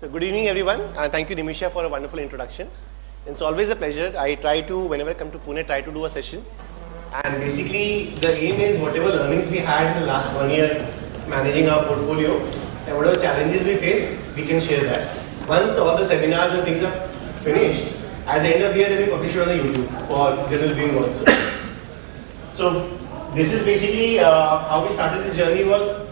So good evening everyone, and thank you Nimisha for a wonderful introduction. It's always a pleasure. I try to, whenever I come to Pune, try to do a session. And basically the aim is whatever learnings we had in the last 1 year managing our portfolio and whatever challenges we face, we can share that. Once all the seminars and things are finished, at the end of the year then we publish it on the YouTube for general viewing also. So this is basically how we started this journey was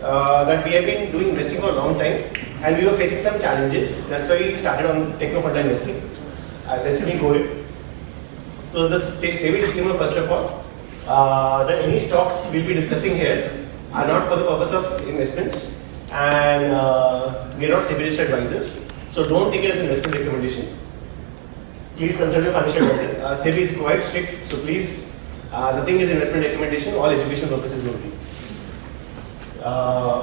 that we have been doing investing for a long time and we were facing some challenges. That's why we started on Technofunda investing. Let's see, we go it. So the saving disclaimer first of all, that any stocks we'll be discussing here are not for the purpose of investments and we are not CFA registered advisors. So don't take it as an investment recommendation. Please consult your financial advisor. CFA is quite strict, so please, nothing is investment recommendation, all education purposes only.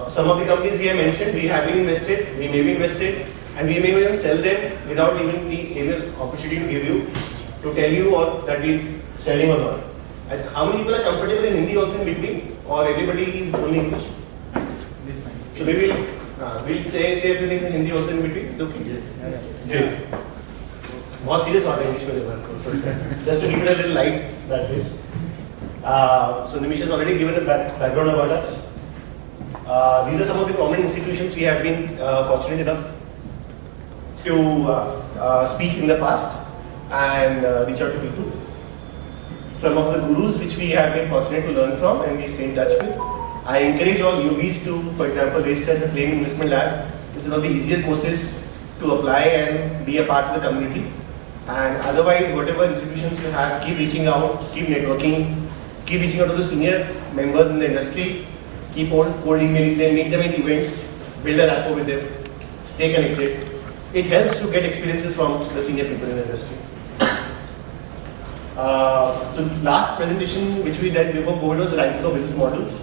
Some of the companies we have mentioned, we have been invested, we may be invested, and we may even sell them without even being able opportunity to give you, to tell you or that we're selling or not. And how many people are comfortable in Hindi also in between, or everybody is only English? So maybe we'll say a few things in Hindi also in between. It's okay. Yeah. बहुत serious बात है English में just to give it a little light that is. So Nimish has already given a background about us. These are some of the prominent institutions we have been fortunate enough to speak in the past and reach out to people. Some of the gurus which we have been fortunate to learn from and we stay in touch with. I encourage all newbies to, for example, register the Flame Investment Lab. It's one of the easier courses to apply and be a part of the community. And otherwise, whatever institutions you have, keep reaching out, keep networking, keep reaching out to the senior members in the industry. Keep on cold emailing them, meet them in events, build a rapport with them, stay connected. It helps to get experiences from the senior people in the industry. So last presentation which we did before COVID was ranking of business models,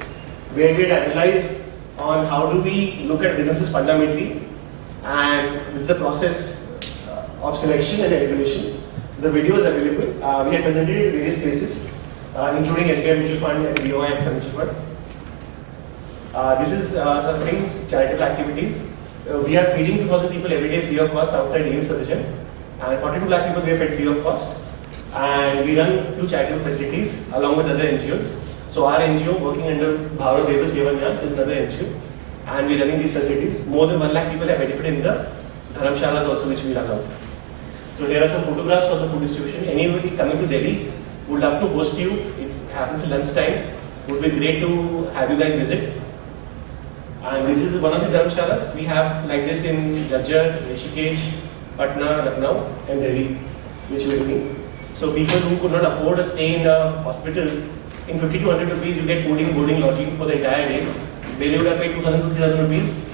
where we had analyzed on how do we look at businesses fundamentally, and this is a process of selection and elimination. The video is available. We had presented it in various places, including SBI Mutual Fund and BOI and Sun Mutual Fund. This is the thing, charitable activities. We are feeding 2,000 people every day free of cost outside AIIMS Surgeon, and 42 lakh people we have fed free of cost. And we run a few charitable facilities along with other NGOs. So our NGO working under Bhavara Deva Sevanyas is another NGO, and we are running these facilities. More than 1 lakh people have benefited in the dharamshalas also which we run out. So there are some photographs of the food distribution. Anybody coming to Delhi would love to host you. It happens at lunchtime. It would be great to have you guys visit. And this is one of the dharamshalas. We have like this in Jajjar, Rishikesh, Patna, Lucknow and Delhi, which we are doing. So people who could not afford a stay in a hospital, in 50 to 100 rupees you get fooding, boarding, lodging for the entire day. Where you would have paid 2,000 to 3,000 rupees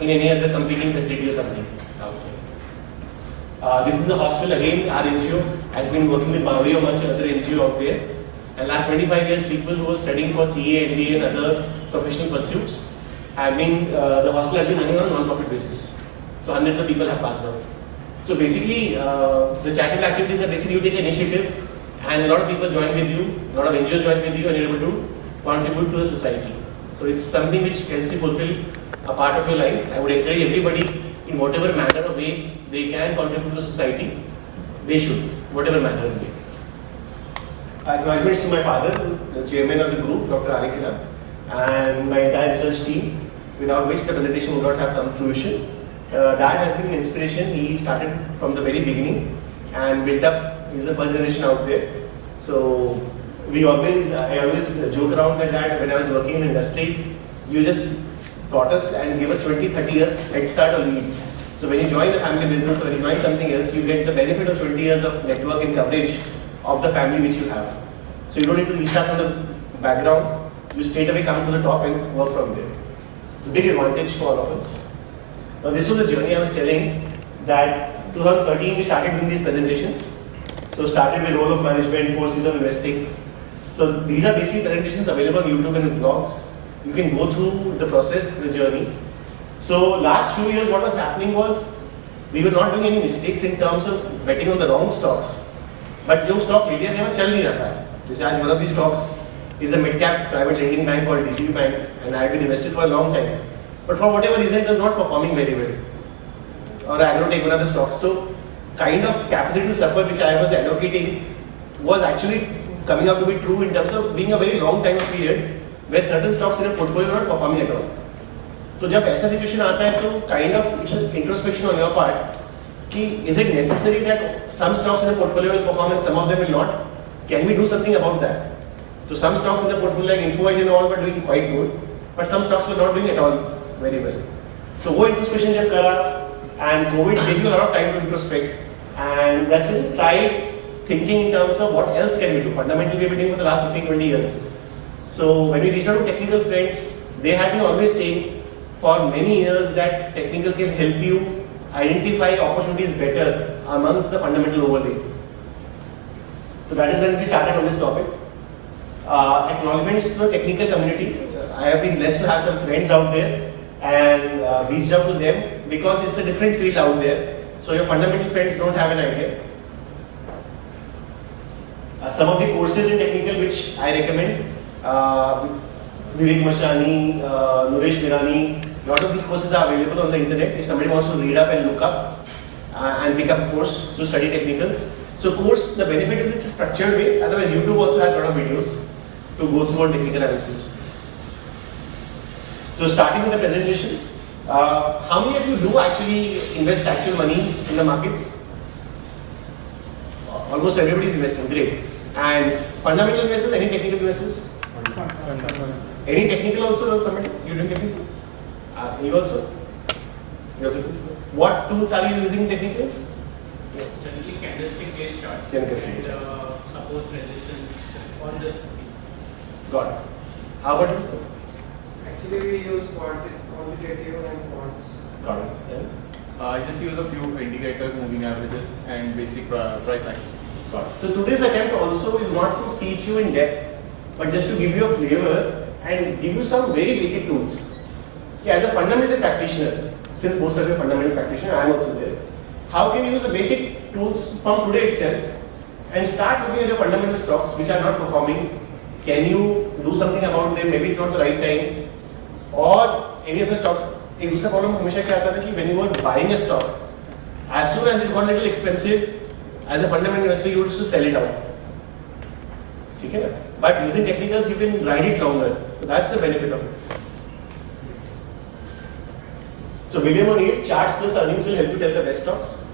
in any other competing facility or something outside. This is a hostel again. Our NGO has been working with Bhavri or much other NGO out there. And last 25 years people who are studying for CA, MBA and other professional pursuits have been, the hostel has been running on a non-profit basis. So hundreds of people have passed out. So basically, the charitable activities are basically you take an initiative and a lot of people join with you, a lot of NGOs join with you and you're able to contribute to the society. So it's something which helps you fulfill a part of your life. I would encourage everybody in whatever manner or way they can contribute to the society, they should, whatever manner or way. Acknowledgements to my father, the chairman of the group, Dr. Kila, and my entire research team, without which the presentation would not have come to fruition. Dad has been an inspiration. He started from the very beginning and built up. He's the first generation out there. So I always joke around that Dad, when I was working in the industry, you just taught us and gave us 20, 30 years head start or lead. So when you join the family business or when you join something else, you get the benefit of 20 years of network and coverage of the family which you have. So you don't need to restart from the background. You straight away come to the top and work from there. It's a big advantage for all of us. Now this was the journey I was telling, that 2013 we started doing these presentations. So started with role of management, 4 C's of investing. So these are basic presentations available on YouTube and blogs. You can go through the process, the journey. So last few years what was happening was, we were not doing any mistakes in terms of betting on the wrong stocks. But जो stock ले लिया वो चल नहीं रहा था. जैसे आज one of these stocks is a mid-cap private lending bank called DCB Bank, and I had been invested for a long time. But for whatever reason, it was not performing very well. or agro take one of the stocks. So kind of capacity to suffer which I was allocating was actually coming out to be true in terms of being a very long time of period where certain stocks in a portfolio are not performing at all. So जब ऐसा situation आता है तो kind of it's an introspection on your part कि is it necessary that some stocks in a portfolio will perform and some of them will not? Can we do something about that? So some stocks in the portfolio like InfoEdge and all were doing quite good, but some stocks were not doing at all very well. So वो introspection जब करा and COVID gave you a lot of time to introspect, and that's when you tried thinking in terms of what else can we do. Fundamentally we have been doing for the last 15-20 years. So when we reached out to technical friends, they have been always saying for many years that technical can help you identify opportunities better amongst the fundamental overlay. So that is when we started on this topic. Acknowledgements to the technical community. I have been blessed to have some friends out there and reached out to them because it's a different field out there. So your fundamental friends don't have an idea. Some of the courses in technical which I recommend, Vivek Mashani, Nuresh Mirani, a lot of these courses are available on the internet if somebody wants to read up and look up and pick up a course to study technicals. So course, the benefit is it's a structured way, otherwise YouTube also has a lot of videos to go through on technical analysis. So starting with the presentation, how many of you do actually invest actual money in the markets? Almost everybody is investing, great. And fundamental investors, any technical investors? Any technical also, somebody? You doing technical? You also? You also? What tools are you using in technicals? Generally candlestick based charts. Candlestick and support resistance on the. Got it. How about you, sir? Actually, we use quantitative and quants. Got it. Yeah. I just use a few indicators, moving averages, and basic price action. Got it. So today's attempt also is not to teach you in depth, but just to give you a flavor and give you some very basic tools. Yeah, as a fundamental practitioner, since most of you are fundamental practitioner, I am also there. How can you use the basic tools from today itself and start looking at your fundamental stocks which are not performing? Can you do something about them? Maybe it's not the right time. Or any of the stocks. एक दूसरा problem हमेशा क्या आता था कि when you were buying a stock, as soon as it got a little expensive, as a fundamental investor you used to sell it out. ठीक है ना? But using technicals you can ride it longer. So that's the benefit of it. So William O'Neill, charts plus earnings will help you tell the best stocks.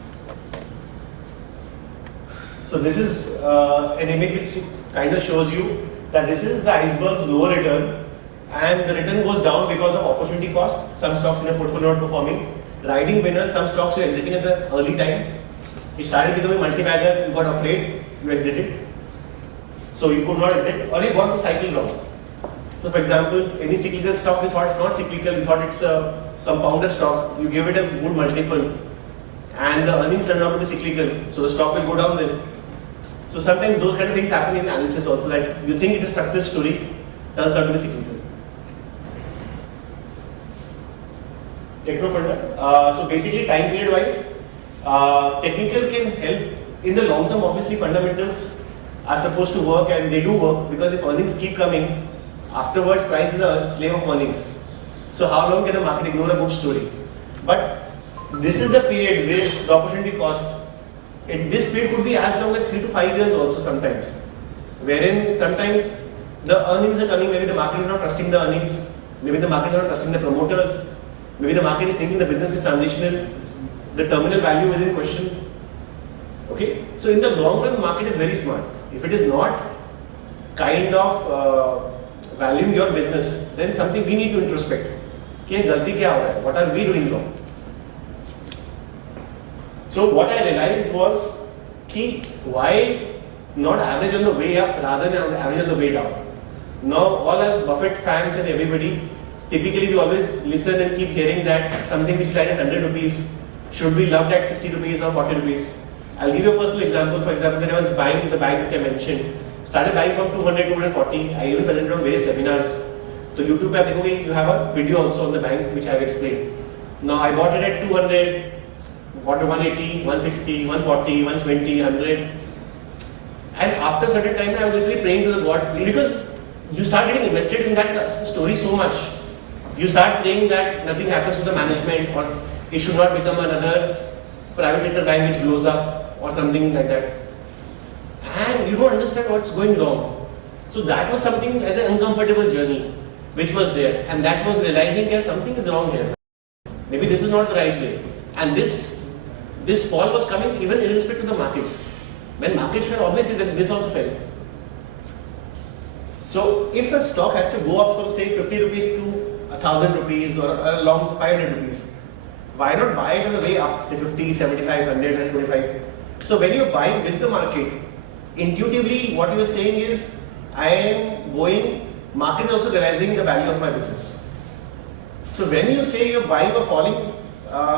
So this is an image which kind of shows you that this is the iceberg's lower return and the return goes down because of opportunity cost. Some stocks in a portfolio not performing. Riding winners, some stocks you're exiting at the early time. It started becoming multi-bagger, you got afraid, you exited. So you could not exit or you got the cycle wrong. So for example, any cyclical stock you thought it's not cyclical, you thought it's a compounder stock, you give it a good multiple and the earnings turn out to be cyclical, so the stock will go down then. So sometimes those kind of things happen in analysis also, that you think it's a structural story, turns out to be cyclical. Technofunda. So basically time period wise, technical can help in the long term. Obviously fundamentals are supposed to work and they do work because if earnings keep coming, afterwards price is a slave of earnings. So how long can the market ignore a good story? But this is the period where the opportunity cost, this period could be as long as 3 to 5 years also sometimes. Wherein sometimes the earnings are coming, maybe the market is not trusting the earnings, maybe the market is not trusting the promoters, maybe the market is thinking the business is transitional, the terminal value is in question. Okay? So in the long run, the market is very smart. If it is not kind of valuing your business, then something we need to introspect. What are we doing wrong? So what I realized was, why not average on the way up rather than average on the way down? Now all us Buffett fans and everybody, typically we always listen and keep hearing that something which is like 100 rupees should be loved at 60 rupees or 40 rupees. I'll give you a personal example. For example, when I was buying the bank which I mentioned, started buying from 200 to 240. I even presented on various seminars. So YouTube पे आप देखोगे, you have a video also on the bank which I have explained. Now I bought it at 200, bought it 180, 160, 140, 120, 100. And after a certain time I was literally praying to the God, because you start getting invested in that story so much. You start praying that nothing happens to the management, or It should not become another private sector bank which blows up or something like that. And you don't understand what's going wrong. So that was something as an uncomfortable journey which was there, and that was realizing that something is wrong here. Maybe this is not the right way. And this fall was coming even in respect to the markets. When markets fell, obviously this also fell. So if the stock has to go up from say 50 rupees to 1000 rupees or along 500 rupees, why not buy it on the way up, say 50, 75, 100, 125? So when you're buying with the market, intuitively what you're saying is, I am going, market is also realizing the value of my business. So when you say you're buying a falling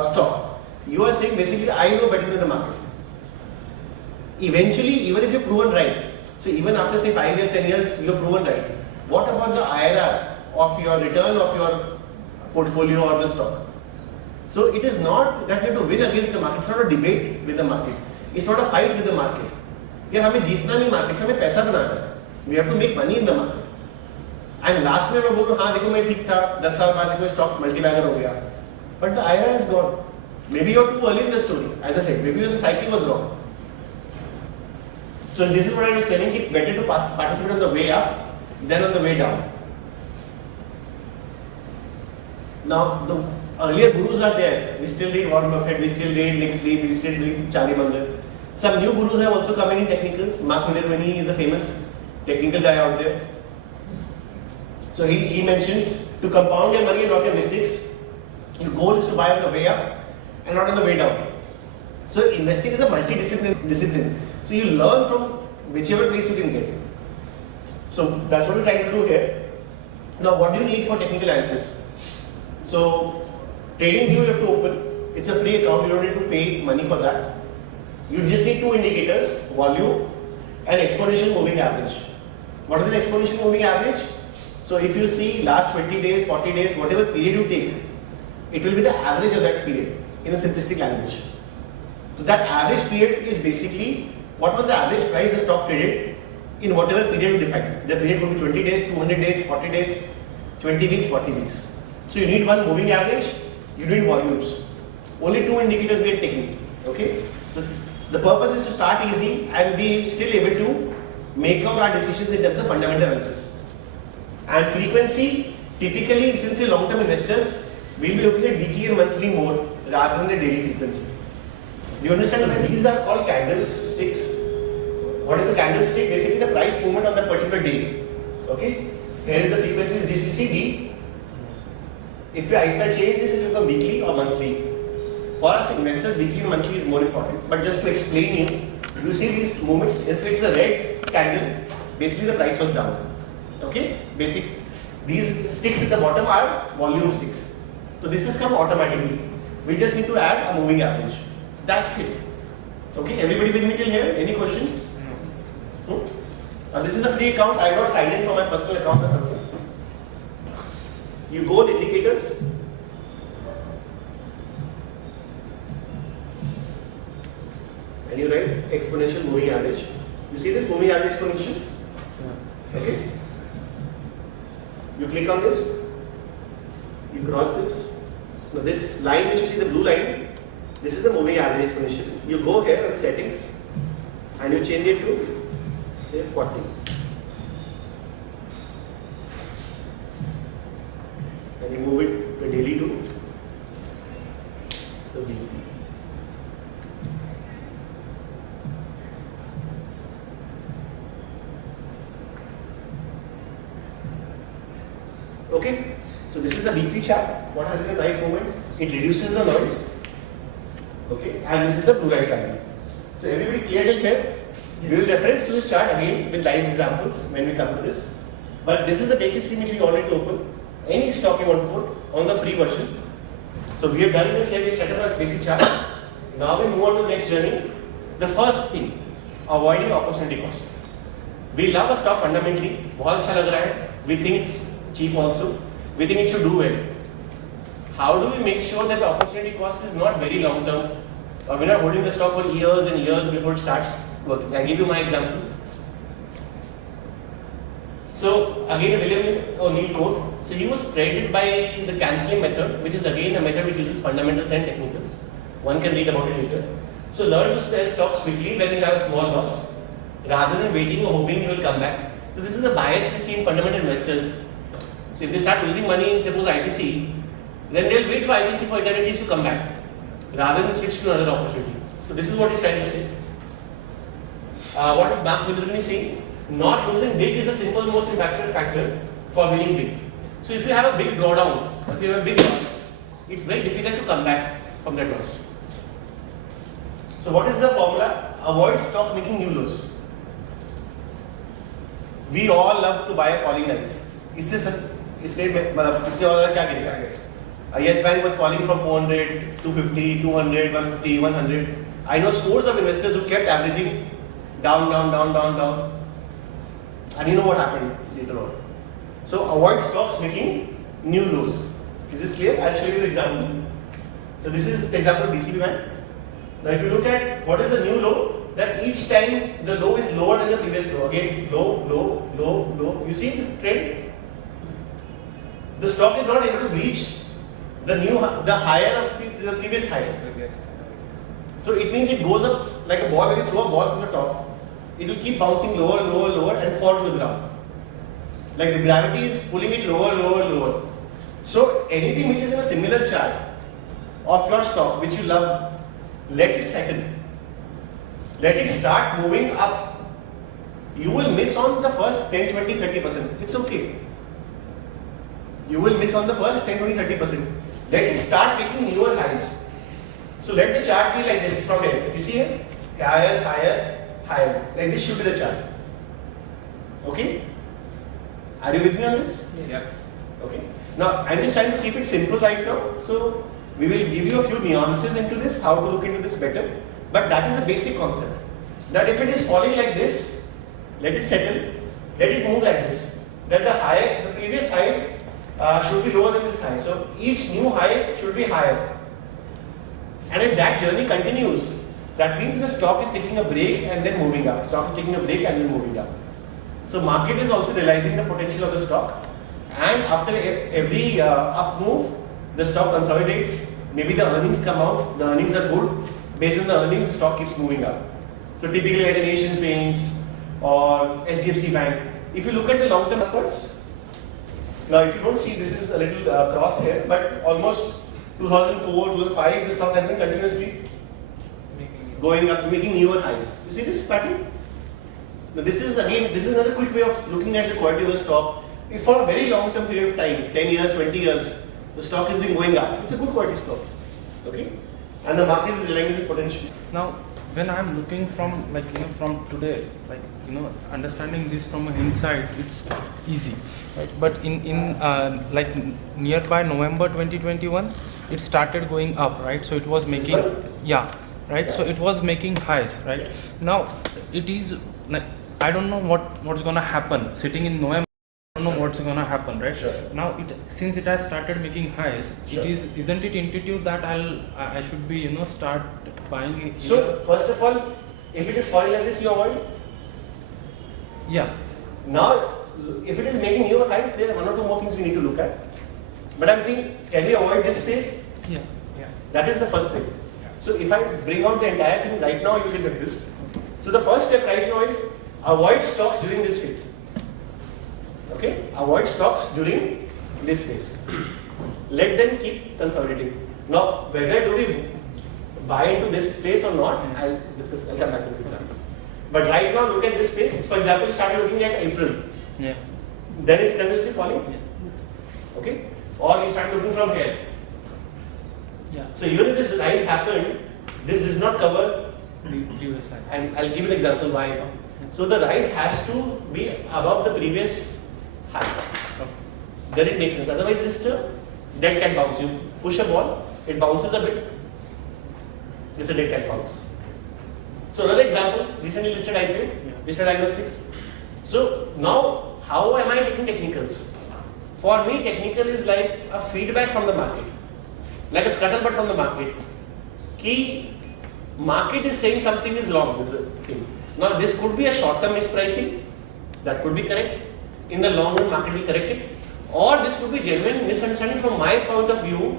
stock, you are saying basically I know better than the market. Eventually, even if you're proven right, so even after say 5 years, 10 years, you're proven right. What about the IRR of your return of your portfolio or the stock? So it is not that you have to win against the market. It's not a debate with the market. It's not a fight with the market. यार हमें जीतना नहीं market से, हमें पैसा बनाना है. We have to make money in the market. And last में मैं बोलूँ हाँ देखो मैं ठीक था, 10 साल बाद देखो stock multi-bagger हो गया. But the IRR is gone. Maybe you're too early in the story. As I said, maybe the cycle was wrong. So this is what I was telling you, better to participate on the way up than on the way down. Now the earlier gurus are there. We still read Warren Buffett, we still read Nick Sleep, we still read Charlie Munger. Some new gurus have also come in technicals. Mark Minervini is a famous technical guy out there. So he mentions to compound your money and not your mistakes. Your goal is to buy on the way up and not on the way down. So investing is a multi-discipline. So you learn from whichever place you can get. So that's what we're trying to do here. Now what do you need for technical answers? So TradingView you have to open. It's a free account, you don't need to pay money for that. You just need two indicators, volume and exponential moving average. What is an exponential moving average? So if you see last 20 days, 40 days, whatever period you take, it will be the average of that period in a simplistic language. So that average period is basically what was the average price the stock traded in whatever period you define. The period could be 20 days, 200 days, 40 days, 20 weeks, 40 weeks. So you need one moving average, you need volumes. Only two indicators we are taking. Okay? So the purpose is to start easy and be still able to make out our decisions in terms of fundamental analysis. And frequency, typically since we are long-term investors, we will be looking at weekly and monthly more rather than the daily frequency. Do you understand? So these are called candlesticks. What is a candlestick? Basically the price movement on that particular day. Okay? Here is the frequency is this, you see D. If I change this, it will become weekly or monthly. For us investors, weekly and monthly is more important. But just to explain you see these movements, if it's a red candle, basically the price was down. Okay? These sticks at the bottom are volume sticks. So this has come automatically. We just need to add a moving average. That's it. Okay? Everybody with me till here? Any questions? No? This is a free account. I have not signed in for my personal account or something. You go on indicators. And you write exponential moving average. You see this moving average exponential? Okay. You click on this. You cross this. Now this line which you see, the blue line, this is the moving average exponential. You go here on settings and you change it to say 40. And you move it the daily to the weekly. Okay, so this is the weekly chart. What has been a nice movement? It reduces the noise. Okay, and this is the blue line candle. So everybody clear till here? We will reference to this chart again with live examples when we come to this. But this is the basic scheme which we already open. Any stock you want to put on the free version. So we have done this here. We set up a basic chart. Now we move on to the next journey. The first thing, avoiding opportunity cost. We love a stock fundamentally. बहुत अच्छा लग रहा है. We think it's cheap also. We think it should do well. How do we make sure that the opportunity cost is not very long term, or we're not holding the stock for years and years before it starts working? I'll give you my example. So again, William O'Neill quote. So he was credited by the cancelling method, which is again a method which uses fundamentals and technicals. One can read about it later. So learn to sell stocks quickly when you have a small loss, rather than waiting or hoping you will come back. So this is a bias we see in fundamental investors. So if they start losing money in suppose ITC, then they'll wait for ITC for eternity to come back, rather than switch to another opportunity. So this is what he's trying to say. What is Mark Wilderman saying? Not losing big is the single most impactful factor for winning big. So if you have a big drawdown, or if you have a big loss, it's very difficult to come back from that loss. So what is the formula? Avoid stock making new lows. We all love to buy a falling knife. इससे और क्या गिरेगा? Yes Bank was falling from 400, 250, 200, 150, 100. I know scores of investors who kept averaging down. And you know what happened later on. So avoid stocks making new lows. Is this clear? I'll show you the example. So this is the example of DCB Bank. Now if you look at what is the new low, that each time the low is lower than the previous low. Again, low. You see this trend? The stock is not able to reach the higher of the previous higher. So it means it goes up like a ball. When you throw a ball from the top, it will keep bouncing lower and fall to the ground. Like the gravity is pulling it lower. So anything which is in a similar chart of your stock which you love, let it settle. Let it start moving up. You will miss on the first 10, 20, 30%. It's okay. You will miss on the first 10, 20, 30%. Let it start making newer highs. So let the chart be like this from here. You see here? Higher. Like this should be the chart. Okay? Are you with me on this? Yes. Okay. Now I'm just trying to keep it simple right now. So we will give you a few nuances into this, how to look into this better. But that is the basic concept. That if it is falling like this, let it settle. Let it move like this. That the previous high should be lower than this high. So each new high should be higher. And if that journey continues, that means the stock is taking a break and then moving up. Stock is taking a break and then moving up. So market is also realizing the potential of the stock. And after every up move, the stock consolidates. Maybe the earnings come out. The earnings are good. Based on the earnings, the stock keeps moving up. So typically like Asian Paints or SDFC Bank. If you look at the long-term upwards, now if you don't see, this is a little cross here, but almost 2004, 2005, the stock has been continuously going up, making newer highs. You see this pattern? Now this is another quick way of looking at the quality of the stock. If for a very long term period of time, 10 years, 20 years, the stock has been going up, it's a good quality stock. Okay? And the market is realizing the potential. Now, when I'm looking from from today, understanding this from a hindsight, it's easy, right? But in nearby November 2021, it started going up, right? So it was making, So it was making highs, right? Now it is like I don't know what's gonna happen. Sitting in November, I don't know what's gonna happen, right? Sure. Now since it has started making highs, Sure. isn't it intuitive that I should be start buying it? So first of all, if it is falling like this, you avoid. Yeah. Now, if it is making newer highs, there are one or two more things we need to look at. But I'm saying, can we avoid this phase? Yeah. That is the first thing. So if I bring out the entire thing right now, you will get confused. So the first step right now is avoid stocks during this phase. Okay? Avoid stocks during this phase. Let them keep consolidating. Now, whether do we buy into this place or not, I'll come back to this example. But right now, look at this space. For example, you started looking at April. Yeah. Then it's continuously falling. Yeah. Okay? Or you start looking from here. Yeah. So even if this rise happened, this does not cover. Previous high. And I'll give you the example why. So the rise has to be above the previous high. Then it makes sense. Otherwise, just a dead cat bounce. You push a ball, it bounces a bit. It's a dead cat bounce. So another example, recently listed IPO, listed diagnostics. So now, how am I taking technicals? For me, technical is like a feedback from the market, like a scuttlebutt from the market. Key market is saying something is wrong with the thing. Now, this could be a short-term mispricing, that could be correct. in the long run market will correct it, or this could be genuine misunderstanding from my point of view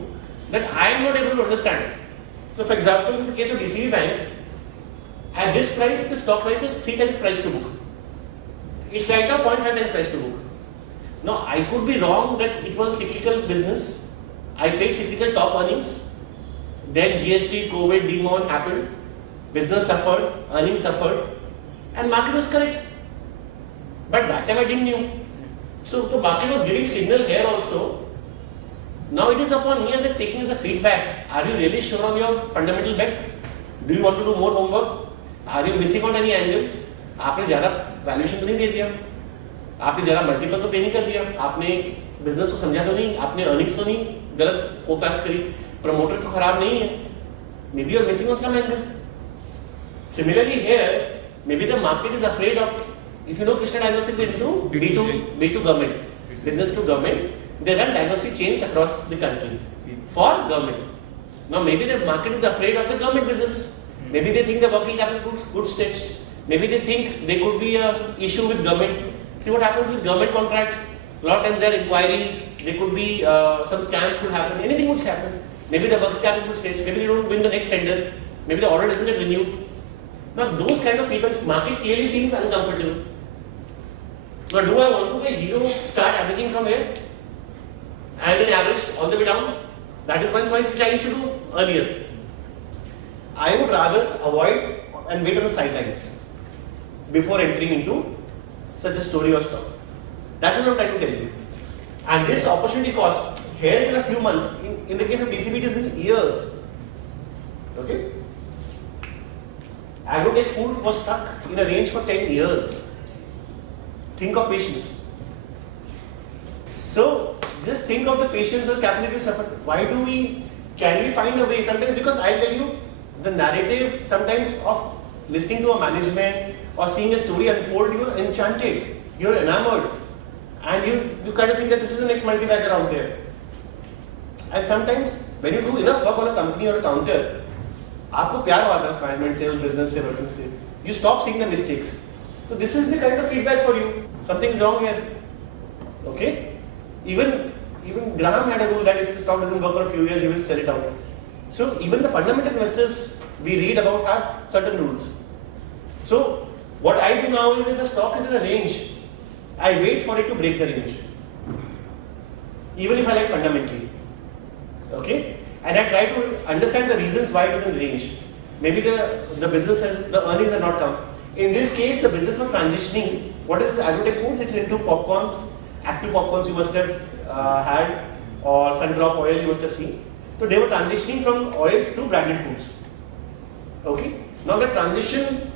that I am not able to understand. So for example, in the case of DCB Bank, at this price, the stock price is 3 times price to book. It's right now 0.5 times price to book. Now, I could be wrong that it was a cyclical business. I paid cyclical top earnings. Then GST, COVID, demon happened. Business suffered, earnings suffered, and market was correct. But that time I didn't know. So the market was giving signal here also. Now it is upon me as a taking as a feedback. Are you really sure on your fundamental bet? Do you want to do more homework? Are you missing on any angle? आपने ज़्यादा valuation तो नहीं दे दिया, आपने ज़्यादा multiple तो पे नहीं कर दिया, आपने बिजनेस को समझा तो नहीं, आपने अर्निंग्स तो नहीं गलत फोरकास्ट करी, प्रमोटर तो खराब नहीं है, maybe you are missing on some angle. Similarly here, maybe the market is afraid of, if you know Krishna Diagnostics into B2 government, business to government, they run diagnostic chains across the country for government. Now maybe the market is afraid of the government business. Maybe they think the working capital good stretched. Maybe they think there could be an issue with government. See what happens with government contracts. A lot of times there are inquiries. There could be some scams could happen. Anything would happen. Maybe the working capital could stretch. Maybe they don't win the next tender. Maybe the order doesn't get renewed. Now those kind of feedbacks, market clearly seems uncomfortable. Now do I want to be a hero, start averaging from here and then average all the way down? That is one choice which I used to do earlier. I would rather avoid and wait on the sidelines before entering into such a story or stock. That is what I'm trying to tell you. And this opportunity cost, here it is a few months. In the case of DCB, it has been years. Okay? Agrotech food was stuck in a range for 10 years. Think of patience. So, just think of the patience or capacity to suffer. Why do we, can we find a way? Sometimes, because I tell you, the narrative sometimes of listening to a management or seeing a story unfold, you're enchanted, you're enamored, and you kind of think that this is the next multi-bagger out there. And sometimes, when you do enough work on a company or a counter, आपको प्यार आता है उस management से, उस business से, working से, you stop seeing the mistakes. So this is the kind of feedback for you. Something's wrong here. Okay? Even Graham had a rule that if the stock doesn't work for a few years, he will sell it out. So even the fundamental investors we read about have certain rules. So what I do now is if the stock is in a range, I wait for it to break the range. Even if I like fundamentally. Okay? And I try to understand the reasons why it is in range. Maybe the business has, the earnings have not come. In this case, the business was transitioning. What is Agrotech Foods? It's into popcorns, active popcorns you must have had, or sun-drop oil you must have seen. So they were transitioning from oils to branded foods. Okay? Now the transition,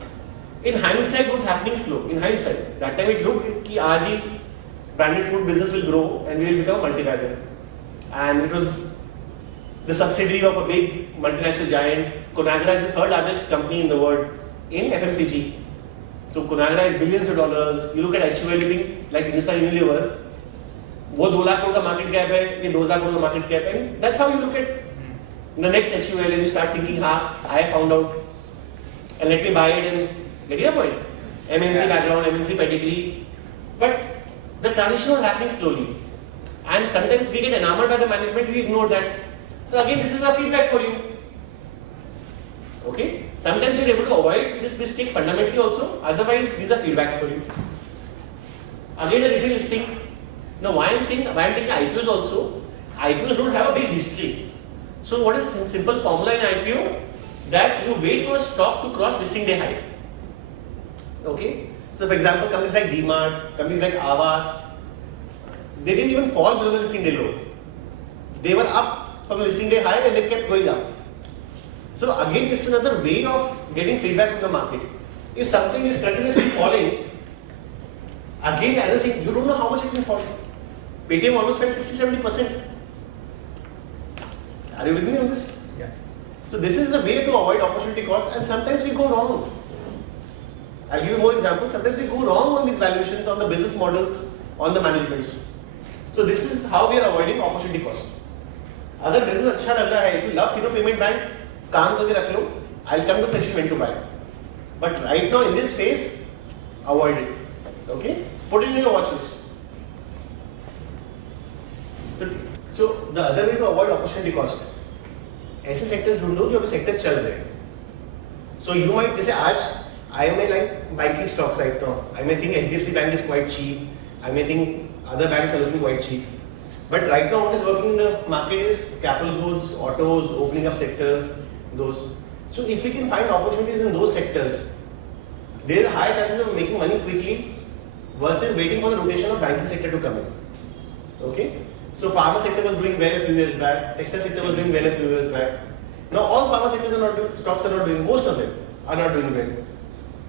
in hindsight, was happening slow. In hindsight, that time it looked that आज ही branded food business will grow and we will become a multi-bagger. And it was the subsidiary of a big multinational giant. Conagra is the third largest company in the world in FMCG. So Conagra is billions of dollars. You look at HUL living like Hindustan Unilever. वो 2 लाख करोड़ का market cap है, ये 2,000 करोड़ का market cap है. And that's how you look at the next HUL and you start thinking, I found out and let me buy it and get your point. MNC background, MNC pedigree. But the transition was happening slowly. And sometimes we get enamored by the management, we ignore that. So again, this is a feedback for you. Okay? Sometimes you're able to avoid this mistake fundamentally also, otherwise these are feedbacks for you. Again, a recent listing. Now why I'm taking IPOs also, IPOs don't have a big history. So what is the simple formula in IPO? That you wait for a stock to cross listing day high. Okay? So for example, companies like DMart, companies like Avas, they didn't even fall below the listing day low. They were up from the listing day high and they kept going up. So again, it's another way of getting feedback from the market. If something is continuously falling, again, as I say, you don't know how much it will fall. Paytm almost fell 60-70%. Are you with me on this? Yes. So this is the way to avoid opportunity cost, and sometimes we go wrong. I'll give you more examples. Sometimes we go wrong on these valuations, on the business models, on the managements. So this is how we are avoiding opportunity cost. अगर business अच्छा लग रहा है, if you love Fino Payment Bank, काम करके रख लो. I'll come to section when to buy. But right now in this phase, avoid it. Okay? Put it in your watch list. the other way to avoid opportunity cost, ऐसे sectors ढूंढो जो अभी sectors चल रहे हैं. So you might जैसे आज I may like banking stocks right now. I may think HDFC Bank is quite cheap. I may think other banks are looking quite cheap. But right now what is working in the market is capital goods, autos, opening up sectors, those. So if we can find opportunities in those sectors, there is a high chances of making money quickly versus waiting for the rotation of banking sector to come in. Okay? So pharma sector was doing well a few years back, textile sector was doing well a few years back. Now all pharma sectors are not doing, stocks are not doing, most of them are not doing well.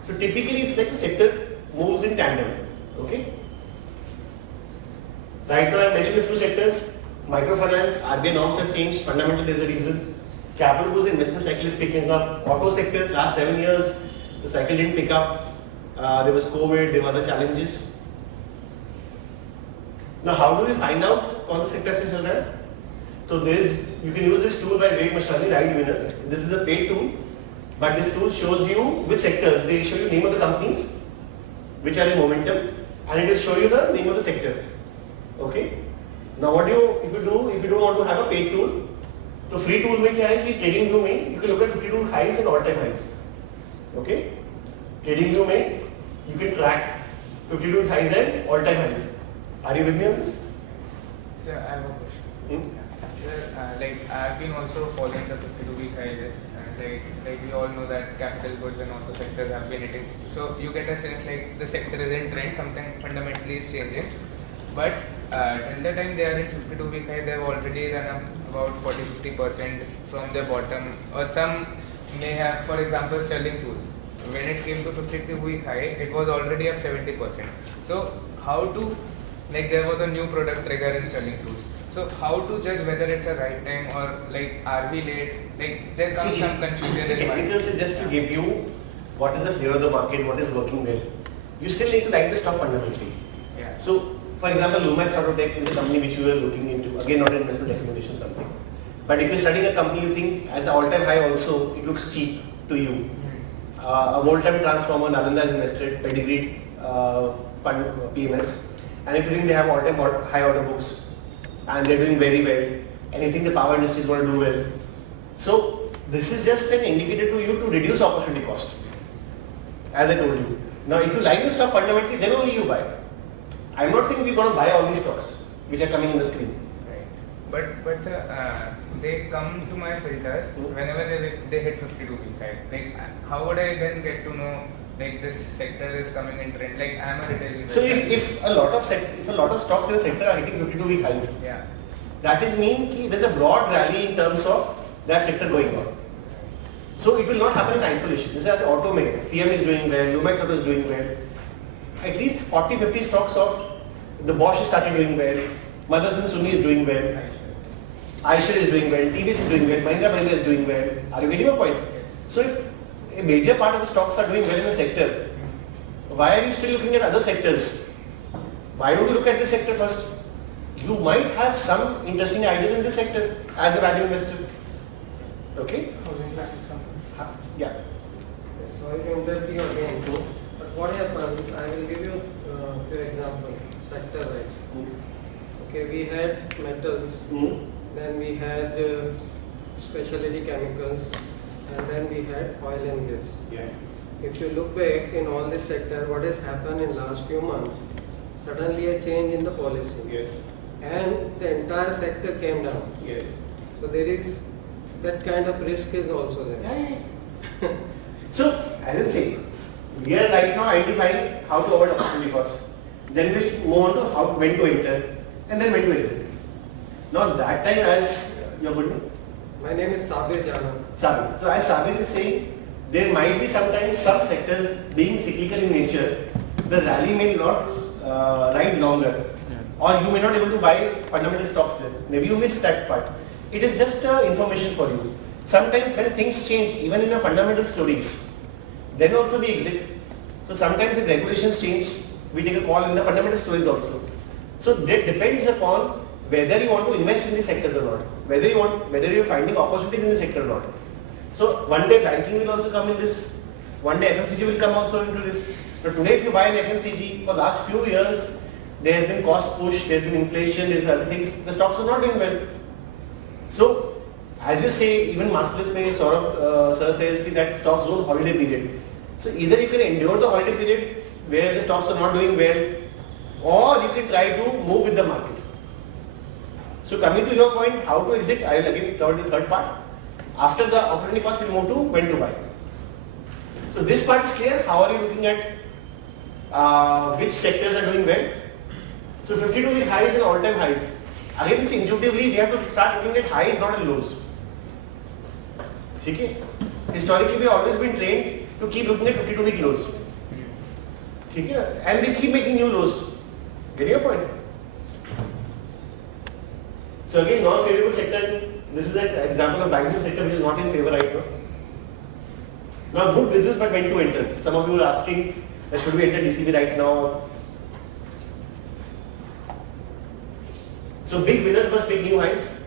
So typically it's like the sector moves in tandem. Okay? Right now I mentioned a few sectors, microfinance, RBI norms have changed, fundamentally there's a reason. Capital goods investment cycle is picking up. Auto sector, last 7 years, the cycle didn't pick up. There was COVID, there were other challenges. Now how do we find out कौन से sector से चल रहा है? So you can use this tool by Vivek Mashali, Ride Winners. This is a paid tool, but this tool shows you which sectors. They show you name of the companies which are in momentum, and it will show you the name of the sector. Okay. Now what if you don't want to have a paid tool, तो free tool में क्या है कि trading view में you can look at 52 highs and all-time highs. Okay. Trading view में you can track 52 highs and all-time highs. Are you with me on this? Sir, I have a question. Sir, like I have been also following the 52-week high list, and like we all know that capital goods and auto sectors have been hitting. So you get a sense like the sector is in trend, something fundamentally is changing. But till the time they are in 52-week high, they have already run up about 40-50% from their bottom. Or some may have, for example, selling tools. When it came to 52-week high, it was already up 70%. So how to, like there was a new product trigger in selling tools. So how to judge whether it's a right time or like are we late? Like there comes some confusion. See, technicals is just to give you what is the flavor of the market, what is working well. You still need to like the stock fundamentally. Yeah. So, for example, Lumax Autotech is a company which you are looking into. Again, not an investment recommendation, something. But if you're studying a company, you think at the all-time high also, it looks cheap to you. A Voltime transformer, Nalanda has invested, pedigreed fund PMS, and if you think they have all-time high order books and they're doing very well, and you think the power industry is going to do well, so this is just an indicator to you to reduce opportunity cost, as I told you. Now, if you like the stock fundamentally, then only you buy. I'm not saying we're going to buy all these stocks which are coming in the screen. Right. But sir, they come to my filters whenever they hit 52-week high. Like, how would I then get to know like this sector is coming in trend? Like, I'm a retail investor. So if a lot of stocks in the sector are hitting 52-week highs, yeah, that is mean ki there's a broad rally in terms of that sector going on. So it will not happen in isolation. This is auto mein, FM is doing well, Lumax Auto is doing well. At least 40-50 stocks of the Bosch is started doing well, Motherson Sumi is doing well, Eicher is doing well, TVS is doing well, Mahindra is doing well. Are you getting my point? yes. So if a major part of the stocks are doing well in the sector, why are you still looking at other sectors? Why don't you look at this sector first? You might have some interesting ideas in this sector as a value investor. Okay? Yeah. Sorry to interrupt you again, but what happens, I will give you a few examples, sector-wise. Okay, we had metals, then we had specialty chemicals, and then we had oil and gas. Yeah. If you look back in all this sector, what has happened in last few months, suddenly a change in the policy. Yes. And the entire sector came down. Yes. So there is, that kind of risk is also there. So, as I say, we are right now identifying how to avoid opportunity costs. Then we'll move on to when to enter and then when to exit. Now that time, as your good name? My name is Sabir Jana. Sabir. So as Sabir is saying, there might be sometimes some sectors being cyclical in nature, the rally may not ride longer, or you may not be able to buy fundamental stocks there. Maybe you missed that part. It is just information for you. Sometimes when things change, even in the fundamental stories, then also we exit. So sometimes if regulations change, we take a call in the fundamental stories also. So that depends upon whether you want to invest in these sectors or not, whether you're finding opportunities in the sector or not. So one day banking will also come in this, one day FMCG will come also into this. But today if you buy an FMCG, for last few years, there has been cost push, there has been inflation, there has been other things, the stocks are not doing well. So, as you say, even masterless may sir says that stocks go on holiday period. So either you can endure the holiday period where the stocks are not doing well, or you can try to move with the market. So coming to your point, how to exit, I will again cover the third part. After the opportunity cost, we move to when to buy. So this part is clear. How are you looking at which sectors are doing well? So 52-week highs and all-time highs. Again, it's intuitively we have to start looking at highs, not at lows. Okay? Historically, we have always been trained to keep looking at 52-week lows. Okay? And they keep making new lows. Get your point? So again, non-favorable sector, this is an example of banking sector which is not in favor right now. Now good business, but when to enter? Some of you are asking, should we enter DCB right now? So big winners must make new highs.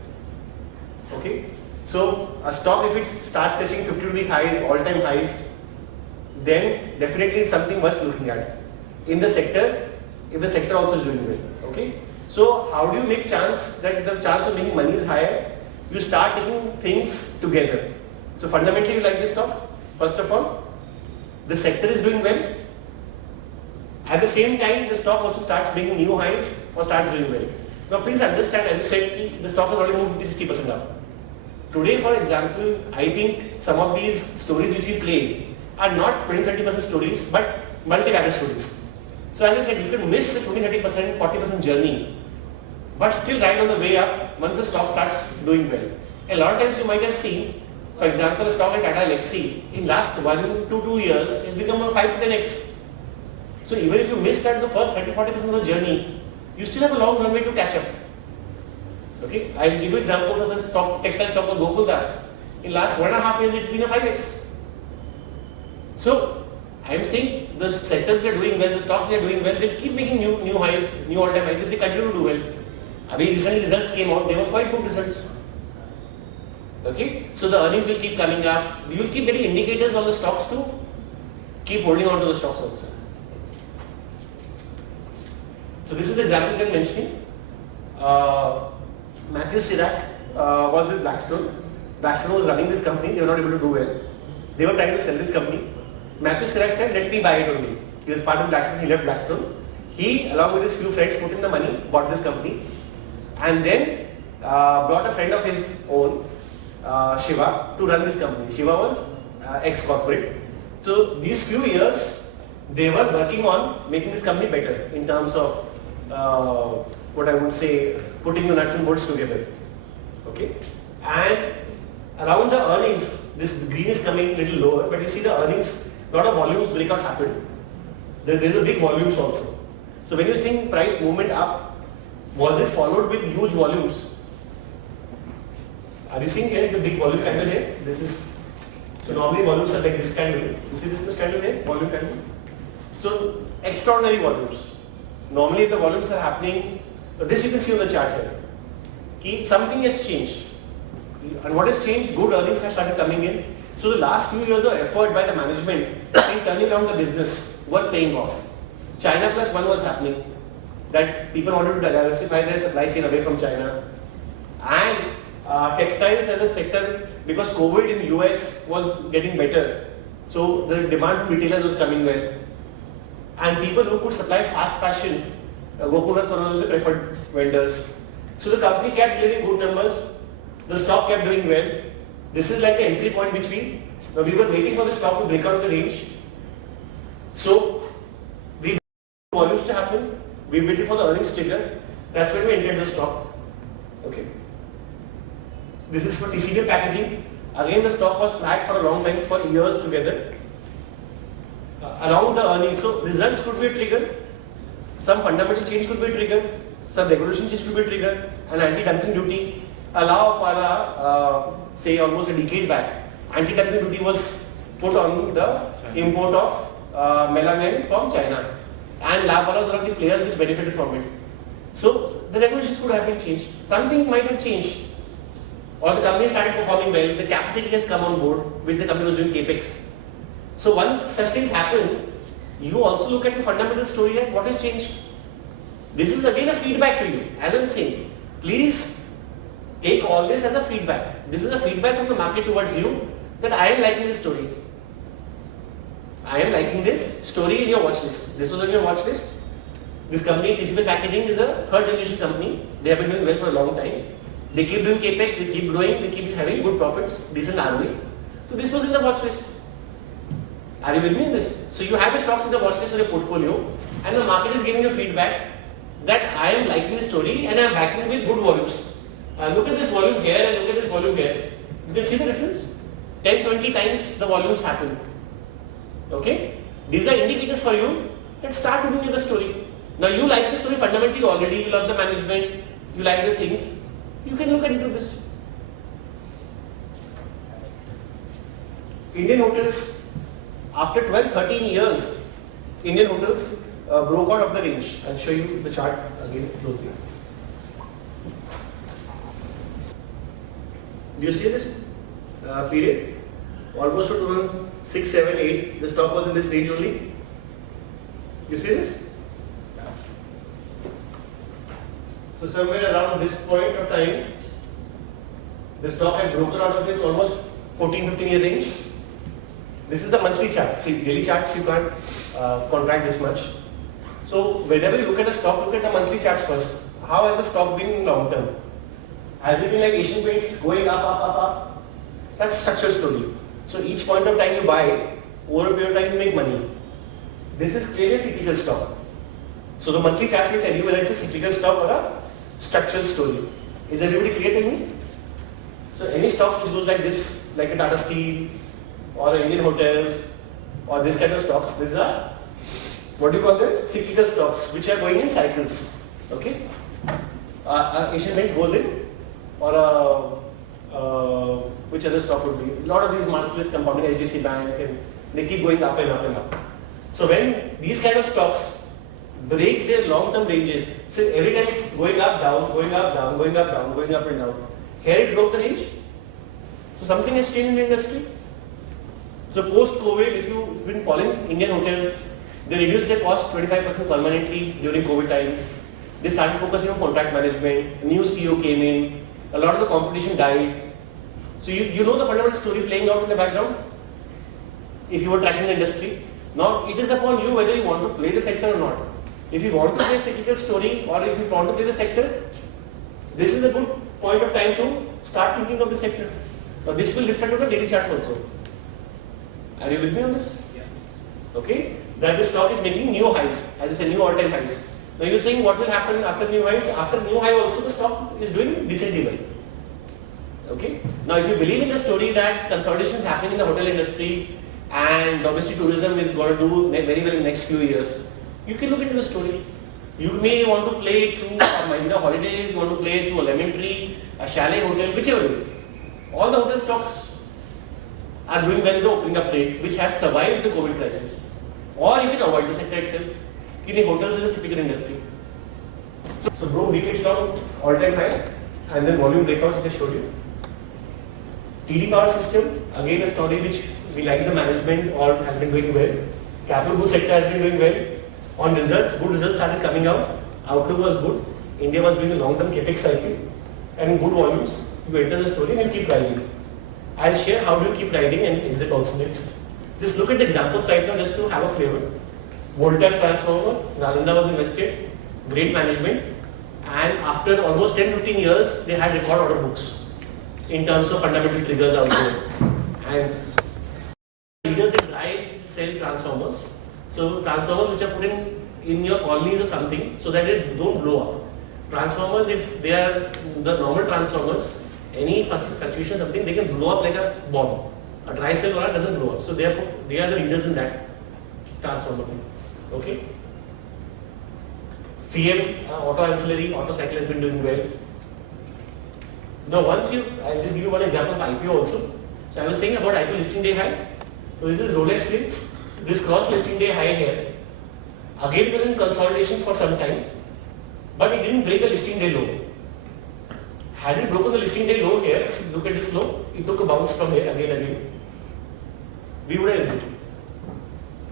Okay? So a stock, if it starts touching 52-week highs, all-time highs, then definitely it's something worth looking at. In the sector, if the sector also is doing well. Okay? So how do you make chance that the chance of making money is higher? You start taking things together. So fundamentally you like this stock. First of all, the sector is doing well. At the same time, the stock also starts making new highs or starts doing well. Now please understand, as you said, the stock has already moved 50-60% up. Today, for example, I think some of these stories which we play are not 20-30% stories, but multi-bagger stories. So as I said, you can miss the 20-30%, 40% journey, but still ride on the way up once the stock starts doing well. A lot of times you might have seen, for example, the stock at Tata Elxsi in last 1 to 2 years has become a 5 to 10x. So even if you missed that the first 30-40% of the journey, you still have a long runway to catch up. Okay, I will give you examples of the stock, textile stock of Gokul Das. In last 1.5 years, it's been a 5x. So I am saying the sectors are doing well, the stocks are doing well, they'll keep making new highs, new all-time highs if they continue to do well. I mean, recently results came out, they were quite good results. Okay, so the earnings will keep coming up. You will keep getting indicators on the stocks too. Keep holding on to the stocks also. So this is the example I'm mentioning. Matthew Sirac was with Blackstone. Blackstone was running this company, they were not able to do well. They were trying to sell this company. Matthew Sirac said, let me buy it only. He was part of Blackstone, he left Blackstone. He, along with his few friends, put in the money, bought this company, and then brought a friend of his own, Shiva, to run this company. Shiva was ex-corporate. So these few years, they were working on making this company better in terms of what I would say, putting the nuts and bolts together. Okay, and around the earnings, this green is coming a little lower, but you see the earnings, lot of volumes breakout happened. There's a big volumes also. So when you're seeing price movement up, was it followed with huge volumes? Are you seeing here the big volume candle here? This is, so normally volumes are like this candle. You see this candle here, volume candle? So extraordinary volumes. Normally the volumes are happening, this you can see on the chart here. Okay, something has changed. And what has changed? Good earnings have started coming in. So the last few years of effort by the management in turning around the business were paying off. China plus one was happening. That people wanted to diversify their supply chain away from China. And textiles as a sector, because COVID in US was getting better. So the demand from retailers was coming well. And people who could supply fast fashion, Gokul was one of the preferred vendors. So the company kept delivering good numbers. The stock kept doing well. This is like the entry point which we were waiting for the stock to break out of the range. So we waited for volumes to happen. We waited for the earnings trigger. That's when we entered the stock. Okay. This is for TCB packaging. Again, the stock was flat for a long time, for years together. Around the earnings, so results could be a trigger. Some fundamental change could be a trigger. Some regulation change could be a trigger. An anti-dumping duty. Say almost a decade back, anti-dumping duty was put on the import of melamine from China, and Lapala was one of the players which benefited from it. So the regulations could have been changed. Something might have changed, or the company started performing well. The capacity has come on board, which the company was doing capex. So once such things happen, you also look at the fundamental story and what has changed. This is again a feedback to you. As I'm saying, please Take all this as a feedback. This is a feedback from the market towards you that I am liking this story. I am liking this story in your watch list. This was on your watch list. This company, TCP Packaging, is a third generation company. They have been doing well for a long time. They keep doing capex, they keep growing, they keep having good profits, decent ROE. So this was in the watch list. Are you with me in this? So you have the stocks in the watch list of your portfolio, and the market is giving you feedback that I am liking this story and I am backing with good volumes. Look at this volume here and look at this volume here. You can see the difference. 10-20 times the volumes happen. Okay? These are indicators for you that start looking at the story. Now you like the story fundamentally already, you love the management, you like the things. You can look into this. Indian hotels, after 12-13 years, Indian hotels broke out of the range. I'll show you the chart again closely. Do you see this period? Almost for 2006, 7, 8, the stock was in this range only. You see this? So somewhere around this point of time, the stock has broken out of this almost 14-15 year range. This is the monthly chart. See, daily charts you can't contract this much. So whenever you look at a stock, look at the monthly charts first. How has the stock been in long term? Has it been like Asian Paints going up, up, up, up? That's a structural story. So each point of time you buy, over a period of time you make money. This is clearly a cyclical stock. So the monthly charts will tell you whether it's a cyclical stock or a structural story. Is everybody clear to me? So any stocks which goes like this, like a Tata Steel or Indian Hotels or this kind of stocks, these are, what do you call them? Cyclical stocks which are going in cycles. Okay? Asian Paints goes in, or which other stock would be? A lot of these marginless compounding, HDFC Bank, and they keep going up and up and up. So when these kind of stocks break their long-term ranges, so every time it's going up, down, going up, down, going up, down, going up and down. Here it broke the range. So something has changed in the industry. So post-COVID, if you've been following Indian hotels, they reduced their cost 25% permanently during COVID times. They started focusing on contract management. A new CEO came in. A lot of the competition died. So you know the fundamental story playing out in the background? If you were tracking the industry. Now it is upon you whether you want to play the sector or not. If you want to play a cyclical story or if you want to play the sector, this is a good point of time to start thinking of the sector. Now this will reflect on the daily chart also. Are you with me on this? Yes. Okay? That the stock is making new highs, as I said, new all-time highs. Now you're saying what will happen after new highs? After new high also the stock is doing decently well. Okay? Now if you believe in the story that consolidation is happening in the hotel industry and domestic tourism is going to do very well in the next few years, you can look into the story. You may want to play through Mahindra Holidays, you want to play through a Lemon Tree, a Chalet Hotel, whichever way. All the hotel stocks are doing well in the opening up trade, which have survived the COVID crisis. Or you can avoid the sector itself. Hotels is a cyclical industry. So broke decades down, all-time high, and then volume breakouts which I showed you. TD Power System, again a story which we like the management or has been doing well. Capital goods sector has been doing well. On results, good results started coming out. Outlook was good. India was doing a long-term capex cycle and good volumes. You enter the story and you keep riding. I'll share how do you keep riding and exit also next. Just look at the examples right now just to have a flavor. Voltaic transformer, Nalanda was invested, great management, and after almost 10-15 years, they had record order books in terms of fundamental triggers out there. And leaders in dry cell transformers, so transformers which are put in your colonies or something so that they don't blow up. Transformers, if they are the normal transformers, any fluctuation or something, they can blow up like a bomb. A dry cell wire doesn't blow up, so they are the leaders in that transformer thing. Okay. FEM, auto ancillary, auto cycle has been doing well. Now once I'll just give you one example of IPO also. So I was saying about IPO listing day high. So this is Rolex Silks. This cross listing day high here. Again it was in consolidation for some time, but it didn't break the listing day low. Had it broken the listing day low here, see, look at this low, it took a bounce from here again. We would have exited.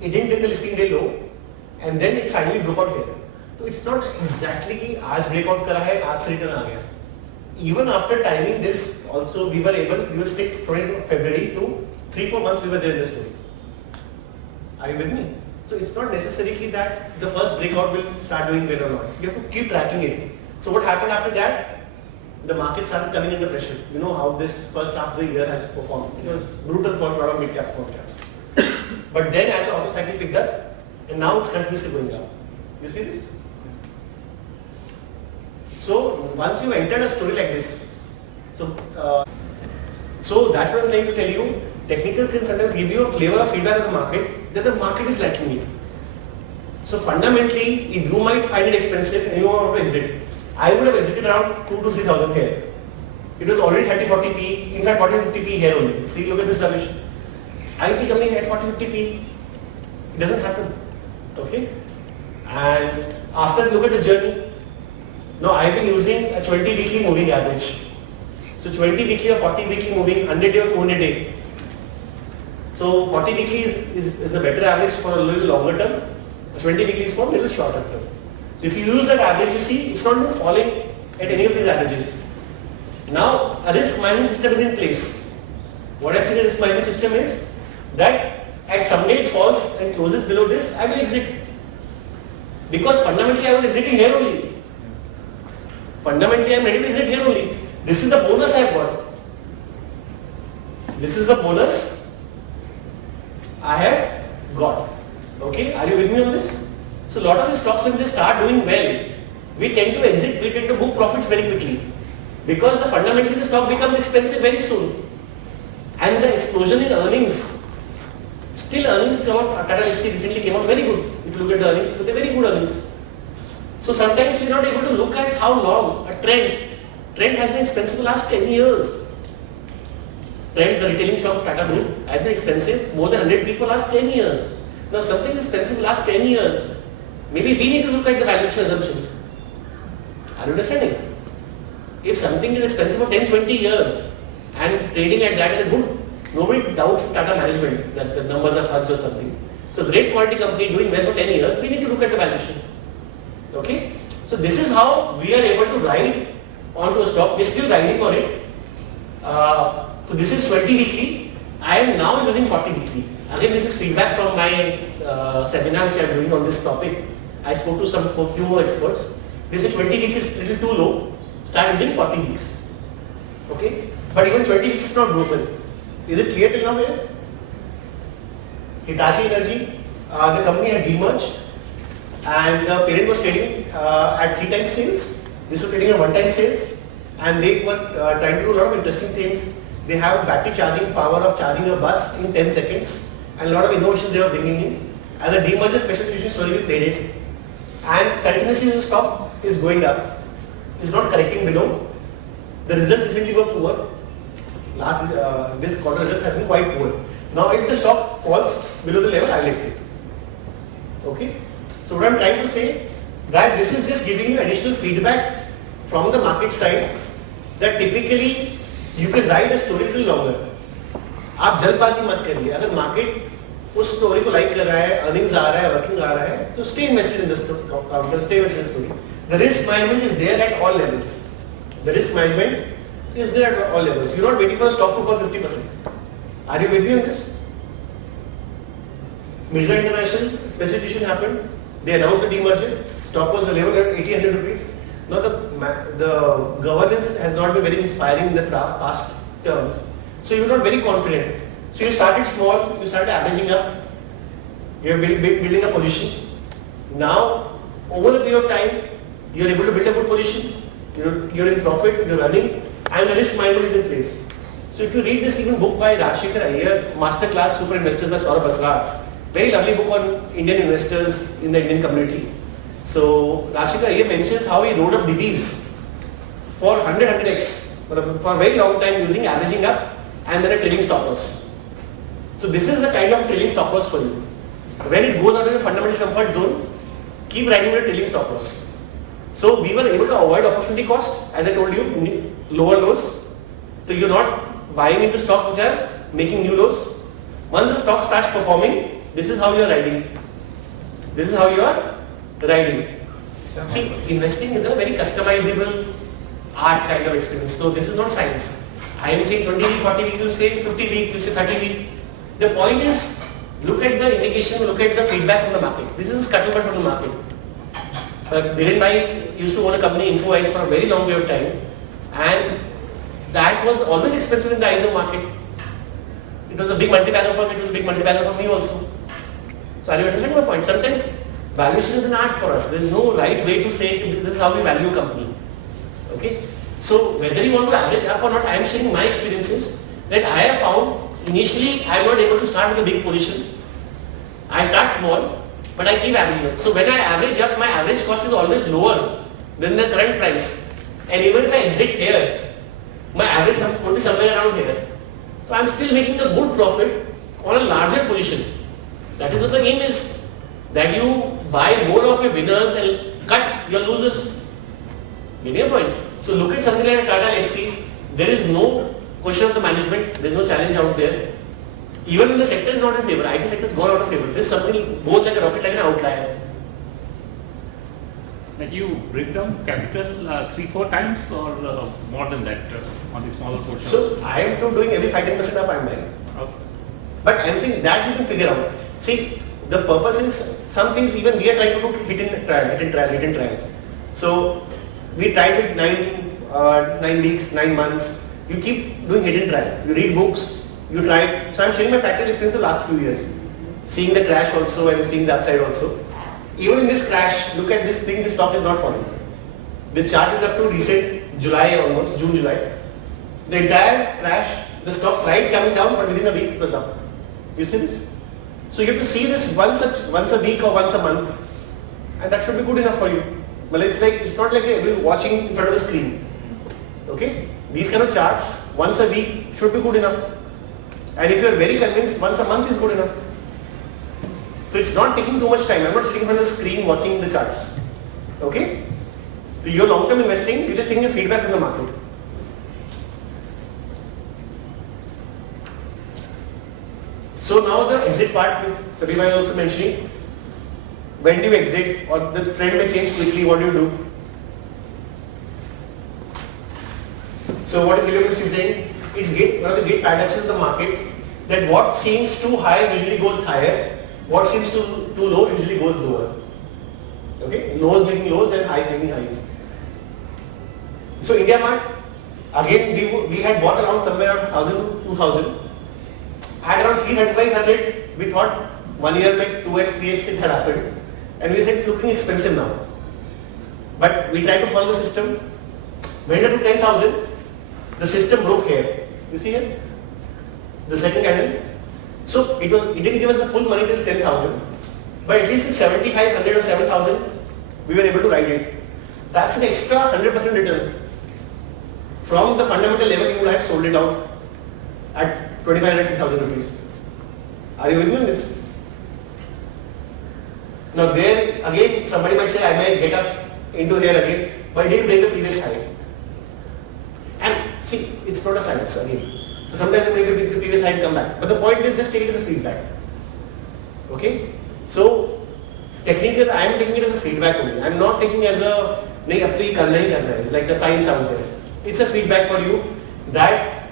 It didn't break the listing day low. And then it finally broke out here. So it's not exactly कि आज breakout करा है, आज से return आ गया. even after timing this, also we were stick from February to 3-4 months we were there in the story. Are you with me? So it's not necessarily that the first breakout will start doing well or not. You have to keep tracking it. So what happened after that? The market started coming under pressure. You know how this first half of the year has performed. It was brutal for a lot of mid caps, small caps. But then as the auto cycle picked up, and now it's continuously going up. You see this? So once you entered a story like this, so that's what I'm trying to tell you. Technicals can sometimes give you a flavor of feedback of the market that the market is liking it. So fundamentally, if you might find it expensive and you want to exit, I would have exited around 2,000 to 3,000 here. It was already 30-40p, in fact 40-50p here only. See, look at this rubbish. IT coming at 40-50p, it doesn't happen. Okay? And after look at the journey. Now I've been using a 20 weekly moving average. So 20 weekly or 40 weekly moving, 100 day or 200 day. So 40 weekly is a better average for a little longer term. 20 weekly is for a little shorter term. So if you use that average, you see it's not been falling at any of these averages. Now a risk management system is in place. What I'm saying a risk management system is that at some day it falls and closes below this, I will exit. Because fundamentally I was exiting here only. Fundamentally I am ready to exit here only. This is the bonus I have got. This is the bonus I have got. Okay, are you with me on this? So a lot of the stocks, when they start doing well, we tend to exit, we tend to book profits very quickly. Because fundamentally the stock becomes expensive very soon. And the explosion in earnings, still earnings come out, Tata Elxsi recently came out very good. If you look at the earnings, but they're very good earnings. So sometimes we're not able to look at how long a trend has been expensive for the last 10 years. Trend, the retailing stock of Tata Group has been expensive more than 100p for the last 10 years. Now something is expensive for the last 10 years. Maybe we need to look at the valuation assumption. Are you understanding? If something is expensive for 10-20 years and trading at that is good, nobody doubts Tata management that the numbers are fudged or something. So great quality company doing well for 10 years, we need to look at the valuation. Okay? So this is how we are able to ride onto a stock. We are still riding on it. So this is 20 weekly. I am now using 40 weekly. Again, this is feedback from my seminar which I am doing on this topic. I spoke to few more experts. This is 20 weeks is a little too low. Start using 40 weeks. Okay? But even 20 weeks is not broken. Is it clear till now here? Hitachi Energy, the company had demerged and the parent was trading at 3 times sales. This was trading at 1 time sales and they were trying to do a lot of interesting things. They have battery charging power of charging a bus in 10 seconds and a lot of innovations they were bringing in. As a demerger special situation slowly we played it and continuously the stock is going up, is not correcting below. The results recently were poor. This quarter results have been quite poor. Now if the stock falls below the level, I will exit. Okay? So what I am trying to say that this is just giving you additional feedback from the market side that typically you can ride a story little longer. आप जल्दबाजी मत करिए. अगर market उस story को like कर रहा है, अर्निंग्स आ रहा है, वर्किंग आ रहा है, तो stay invested in this counter, stay invested in this story. The risk management is there at all levels. The risk management is there at all levels. You're not waiting for the stock to fall 50%. Are you with me on this? Mirza International special situation happened. They announced the demerger. Stock was level at 80-100 rupees. Now the governance has not been very inspiring in the past terms. So you were not very confident. So you started small, you started averaging up, you are building a position. Now, over a period of time, you are able to build a good position, you are in profit, you are running, and the risk management is in place. So if you read this even book by Rajshekhar Iyer, Masterclass Super Investors by Saurabh Asrar, very lovely book on Indian investors in the Indian community. So Rajshekhar Iyer mentions how he rode up divis for 100x for a very long time using averaging up and then a trailing stop loss. So this is the kind of trailing stop loss for you. When it goes out of your fundamental comfort zone, keep riding with a trailing stop loss. So we were able to avoid opportunity cost, as I told you, lower lows. So you're not buying into stocks which are making new lows. Once the stock starts performing, this is how you are riding. This is how you are riding. See, investing is a very customizable art kind of experience. So this is not science. I am saying 20 week, 40 week, you say 50 week, you say 30 week. The point is, look at the indication, look at the feedback from the market. This is scuttlebutt from the market. Dhiren Bhai used to own a company, InfoWise, for a very long period of time, and that was always expensive in the eyes of market. It was a big multi-bagger firm, it was a big multi-bagger for me also. So are you understanding my point? Sometimes valuation is an art for us. There is no right way to say this is how we value a company. Okay? So whether you want to average up or not, I am sharing my experiences that I have found. Initially, I am not able to start with a big position. I start small, but I keep averaging up. So when I average up, my average cost is always lower than the current price. And even if I exit here, my average would be somewhere around here. So I am still making a good profit on a larger position. That is what the aim is. That you buy more of your winners and cut your losers. Getting your point? So look at something like Tata Lexi. There is no question of the management, there is no challenge out there. Even when the sector is not in favor, IT sector has gone out of favor. This something goes like a rocket, like an outlier. When you break down capital 3-4 times or more than that on the smaller portion? So I am doing every 5-10% of I'm buying. Okay. But I am saying that you can figure out. See, the purpose is some things even we are trying to do hit and trial. So we tried with 9 weeks, 9 months. You keep doing hit and trial. You read books, you try. So I'm sharing my practical experience the last few years. Seeing the crash also and seeing the upside also. Even in this crash, look at this thing, this stock is not falling. The chart is up to recent July almost, June, July. The entire crash, the stock tried coming down, but within a week it was up. You see this? So you have to see this once a week or once a month, and that should be good enough for you. Well, it's not like you're watching in front of the screen. Okay? These kind of charts, once a week should be good enough. And if you are very convinced, once a month is good enough. So it's not taking too much time. I'm not sitting in front of the screen watching the charts. Okay? So you're long-term investing, you're just taking a feedback from the market. So now the exit part, which Sabhi was also mentioning. When do you exit, or the trend may change quickly, what do you do? So what is Williams saying? It's one of the great paradoxes of the market, that what seems too high usually goes higher, what seems too low usually goes lower. Okay? Lows making lows and highs making highs. So India Mart, again we had bought around somewhere around 1000 to 2000. At around 300, we thought 1 year like 2x, 3x it had happened. And we said looking expensive now. But we tried to follow the system. Went up to 10,000. The system broke here. You see here? The second candle. So it didn't give us the full money till 10,000. But at least in 7,500 or 7,000, we were able to ride it. That's an extra 100% return. From the fundamental level, you would have sold it out at 2,500, 3,000 rupees. Are you with me on this? Now there again, somebody might say I might get up into here again, but it didn't break the previous high. And see, it's not a science again. So sometimes it may be the previous high and come back. But the point is just take it as a feedback. Okay? So technically I am taking it as a feedback only. I am not taking as a nahi ab to ye karna hi karna hai. It's like a science out there. It's a feedback for you that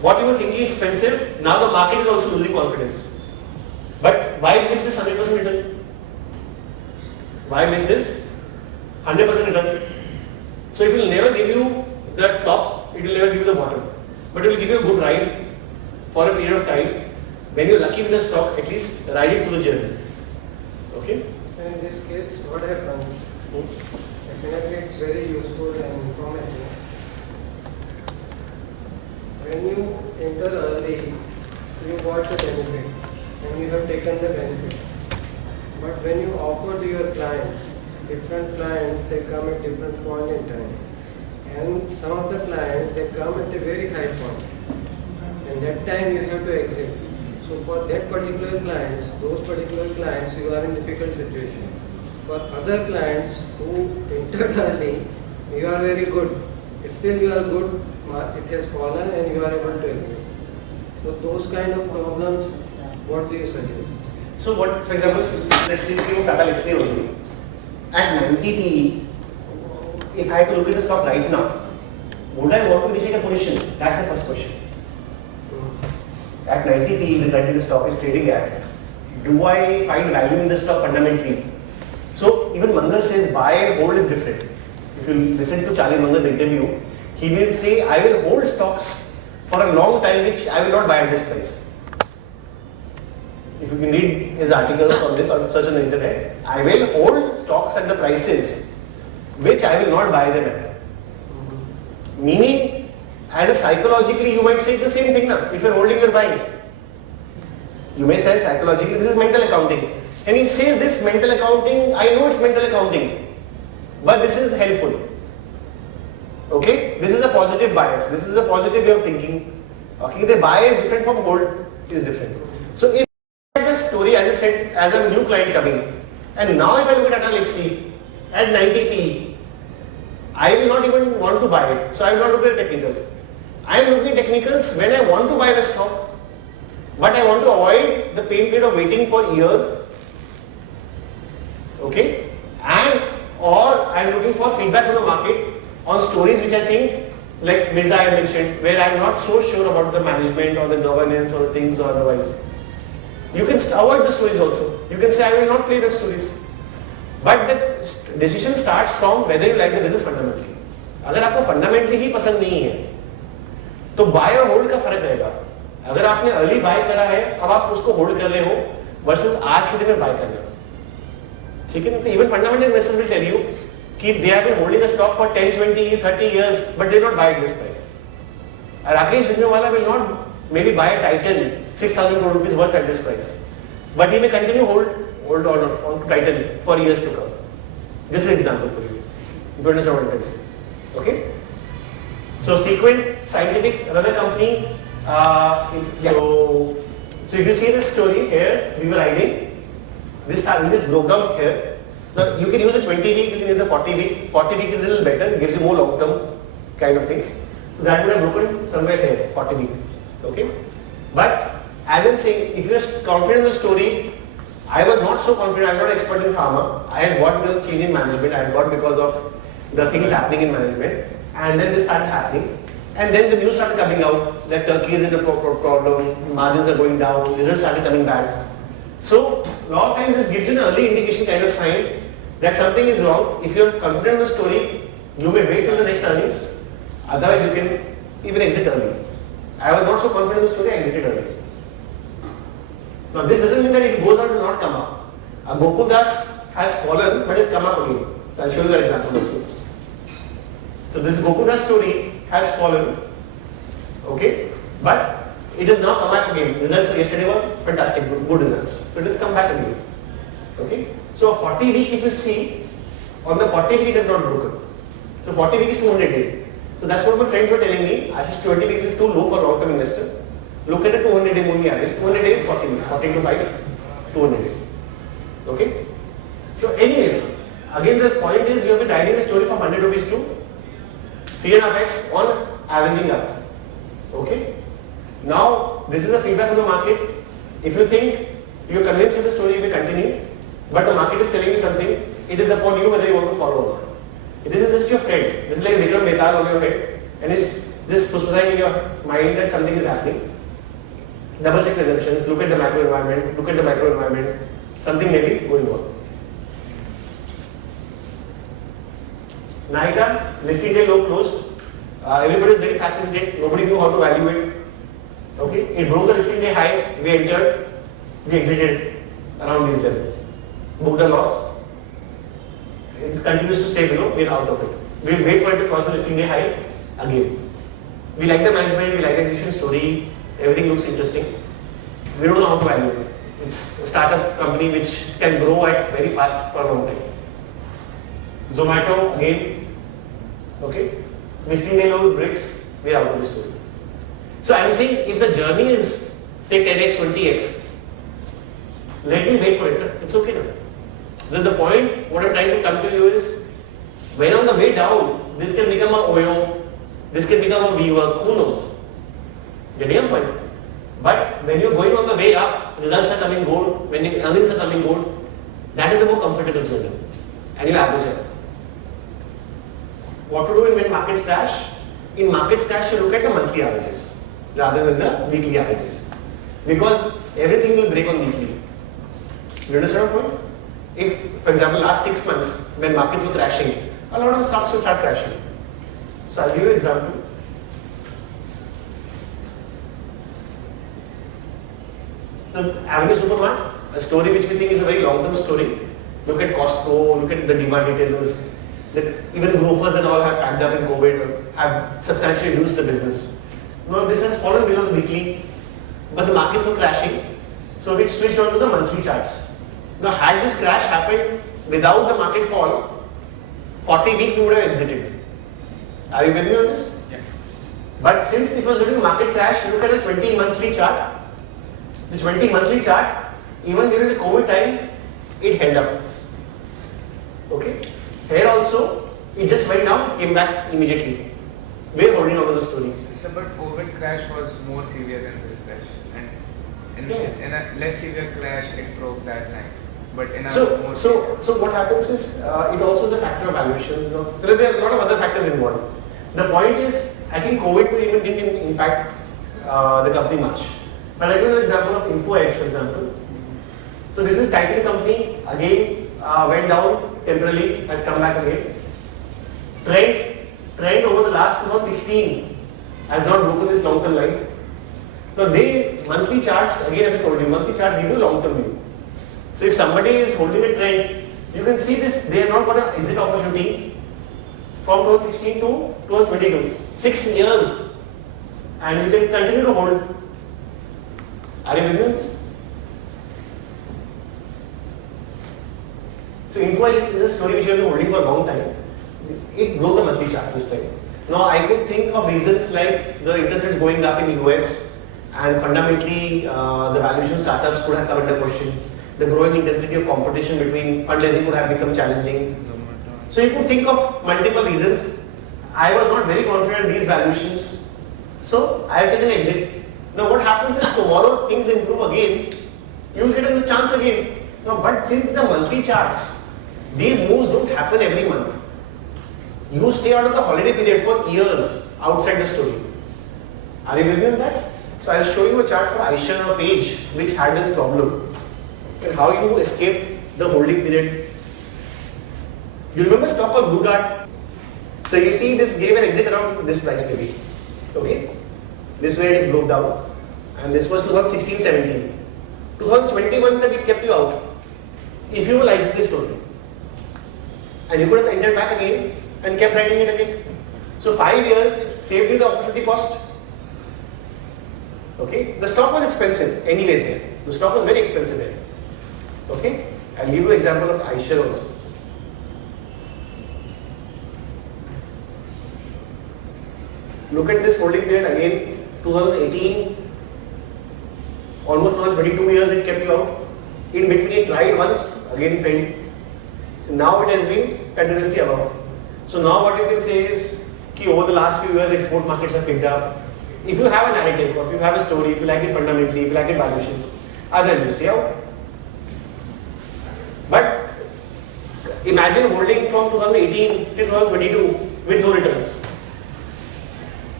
what you were thinking expensive, now the market is also losing confidence. But why miss this 100% return? Why miss this 100% return? So it will never give you the top, it will never give you the bottom. But it will give you a good ride for a period of time. When you're lucky with the stock, at least ride it through the journey. Okay? And in this case, what happens? Definitely it's very useful and informative. When you enter early, you got the benefit and you have taken the benefit. But when you offer to your clients, different clients, they come at different point in time. And some of the clients, they come at a very high point. And that time you have to exit. So for that particular clients, those particular clients, you are in difficult situation. For other clients who entered early, you are very good. Still you are good, it has fallen and you are able to exit. So those kind of problems, what do you suggest? So what, for example, let's see Tata Lexi only. At 90 PE, if I have to look at the stock right now, Would I want to initiate a position? That's the first question. At 90p, the currently the stock is trading at, do I find value in the stock fundamentally? So even Munger says buy and hold is different. If you listen to Charlie Munger's interview, he will say I will hold stocks for a long time which I will not buy at this price. If you can read his articles on this or search on the internet, I will hold stocks at the prices which I will not buy them at. Meaning, as a psychologically you might say it's the same thing now. If you're holding, you're buying. You may say psychologically this is mental accounting. And he says this mental accounting, I know it's mental accounting, but this is helpful. Okay? This is a positive bias. This is a positive way of thinking. Okay? The buy is different from hold is different. So if I look at the story, as I said, as a new client coming, and now if I look at Alexi at 90p, I will not even want to buy it. So I will not look at technical. I am looking at technicals when I want to buy the stock, but I want to avoid the pain period of waiting for years. Okay? And or I am looking for feedback from the market on stories which I think, like Mirza I mentioned, where I am not so sure about the management or the governance or things or otherwise. You can avoid the stories also. You can say I will not play the stories. But the decision starts from whether you like the business fundamentally. अगर आपको fundamentally ही पसंद नहीं है, तो buy और hold का फर्क रहेगा. अगर आपने early buy करा है, अब आप उसको hold कर रहे हो, versus आज के दिन में buy कर रहे हो. ठीक है ना? तो even fundamental investors will tell you कि they have been holding a stock for 10, 20, 30 years, but they not buy at this price. And Rakesh Jhunjhunwala will not maybe buy a Titan 6,000 crore rupees worth at this price, but he may continue hold on to Titan for years to come. This is an example for you, if you understand what I'm trying to say. Okay? So Sequent Scientific, another company. So if you see this story here, we were riding. This broke down here. Now you can use a 20 week, you can use a 40 week. 40 week is a little better, it gives you more long term kind of things. So that would have broken somewhere here, 40 week. Okay? But as I'm saying, if you're confident in the story, I was not so confident, I'm not expert in pharma. I had bought because of change in management, I had bought because of the things happening in management, and then this started happening. And then the news started coming out that Turkey is in a problem, margins are going down, results started coming back. So, a lot of times this gives you an early indication kind of sign that something is wrong. If you're confident in the story, you may wait till the next earnings, otherwise you can even exit early. I was not so confident in the story, I exited early. Now this doesn't mean that it goes on to not come up. Gokul Das has fallen but has come up again. So I'll show you that example also. So this Gokul Das story has fallen, okay, but it has now come back again. Results for yesterday were fantastic, good results. So it has come back again. Okay. So a 40 week, if you see, on the 40 week it is not broken. So 40 week is 200 day. So that's what my friends were telling me. Ashish, 20 weeks is too low for long term investor. Look at a 200 day moving average. 200 days, 40 weeks. 40 into 5, 200 days. Okay. So anyways, again the point is you have been riding the story from 100 rupees to 3.5x on averaging up. Okay. Now this is the feedback from the market. If you think you are convinced with the story, you may continue. But the market is telling you something. It is upon you whether you want to follow or not. This is just your friend. This is like Vikram Betal on your head, and is just prophesying in your mind that something is happening. Double check assumptions. Look at the macro environment. Look at the micro environment. Something may be going on. Nykaa, listing day low closed. Everybody is very fascinated. Nobody knew how to value it. Okay, it broke the listing day high. We entered. We exited around these levels. Booked a loss. It continues to stay below. We're out of it. We'll wait for it to cross the listing day high again. We like the management. We like the execution story. Everything looks interesting. We don't know how to value it. It's a startup company which can grow at very fast for a long time. Zomato again. Okay. Listing day low bricks. We're out of the story. So I'm saying if the journey is say 10x, 20x, let me wait for it. It's okay now. So the point, what I'm trying to come to you is, when on the way down, this can become a OYO, this can become a WeWork, who knows? Getting a point. But when you're going on the way up, results are coming good, when the earnings are coming good, that is the more comfortable journey. And you average it. What to do when markets crash? in markets crash you look at the monthly averages rather than the weekly averages, because everything will break on weekly. You understand my point? If, for example, last 6 months when markets were crashing, a lot of the stocks will start crashing. So I'll give you an example. The Avenue Supermart, a story which we think is a very long-term story. Look at Costco, look at the demand retailers. That even grocers and all have packed up in COVID, have substantially reduced the business. Now this has fallen below the weekly, but the markets were crashing, so we switched on to the monthly charts. Now had this crash happened without the market fall, 40 week you would have exited. Are you with me on this? Yeah. But since it was during market crash, look at the 20 monthly chart. The 20 monthly chart, even during the COVID time, it held up. Okay? Here also, it just went down, came back immediately. We're holding on to the story. So, but COVID crash was more severe than this crash, and in a less severe crash, it broke that line. But in a more So what happens is, it also is a factor of valuations. There are a lot of other factors involved. The point is, I think COVID even didn't impact the company much. But I'll give you an example of Info Edge, for example. So this is Titan company, again went down temporarily, has come back again. Trend over the last 2016 has not broken this long-term line. Now monthly charts, again as I told you, monthly charts give you long-term view. So if somebody is holding a trend, you can see this, they have not got an exit opportunity from 2016 to 2022. 6 years, and you can continue to hold. Are you with me on this? So Info is a story which we have been holding for a long time. It broke the monthly charts this time. Now I could think of reasons like the interest rates going up in the US, and fundamentally the valuation of startups could have come under question. The growing intensity of competition between fundraising could have become challenging. So you could think of multiple reasons. I was not very confident in these valuations, so I have taken an exit. Now what happens is tomorrow things improve again, you will get a chance again. Now but since the monthly charts, these moves don't happen every month. You stay out of the holiday period for years outside the story. Are you with me on that? So I'll show you a chart for Ashish or Page which had this problem and how you escape the holding period. You remember stock called Blue Dart? So you see this gave an exit around this price maybe. Okay? This way it is broke down, and this was 2016-17. 2021 that it kept you out. If you like this story, and you could have entered back again and kept writing it again. So 5 years it saved you the opportunity cost. Okay, the stock was expensive anyways here. The stock was very expensive here. Okay, I'll give you an example of iShare also. Look at this holding period again. 2018, almost 22 years it kept you out. In between it tried once, again failed. Now it has been continuously above. So now what you can say is, that over the last few years export markets have picked up. If you have a narrative, or if you have a story, if you like it fundamentally, if you like it valuations, otherwise you stay out. But imagine holding from 2018 to 2022 with no returns.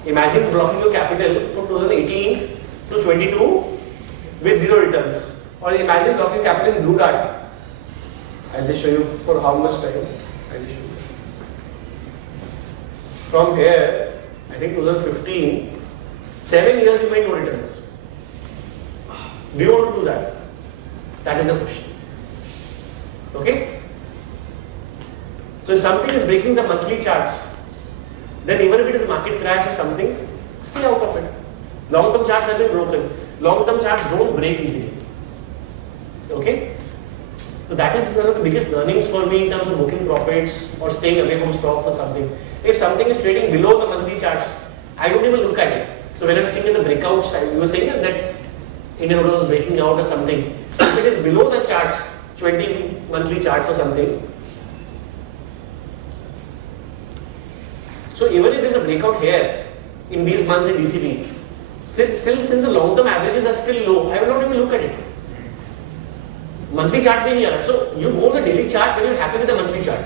Imagine blocking your capital from 2018 to 22 with 0 returns. Or imagine blocking capital in Blue Dart. I'll just show you for how much time. I'll just show you. From here, I think 2015, 7 years you made no returns. Do you want to do that? That is the question. Okay? So if something is breaking the monthly charts, then even if it is a market crash or something, stay out of it. Long-term charts have been broken. Long-term charts don't break easily. Okay? So that is one of the biggest learnings for me in terms of booking profits or staying away from stocks or something. If something is trading below the monthly charts, I don't even look at it. So when I'm seeing in the breakouts, you were saying that Indian Auto was breaking out or something. If it is below the charts, 20 monthly charts or something, so even if there is a breakout here in these months in DCB, since the long-term averages are still low, I will not even look at it. Monthly chart bhi nahi aa raha. So you go on the daily chart when you are happy with the monthly chart.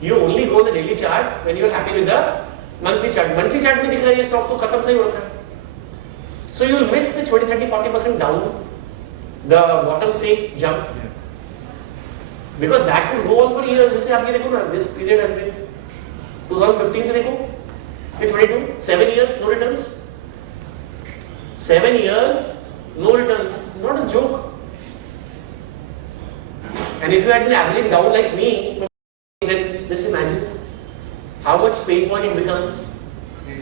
You only go on the daily chart when you are happy with the monthly chart में दिख रहा है ये stock तो खत्म से ही हो रखा है. So you will miss the 20-30-40% down the bottom say jump because that will go on for years. जैसे आप ये देखो ना, this period has been 2015 से देखो ये 22 7 years no returns. 7 years no returns. It's not a joke. And if you had been averaging down like me, then just imagine how much pain point it becomes.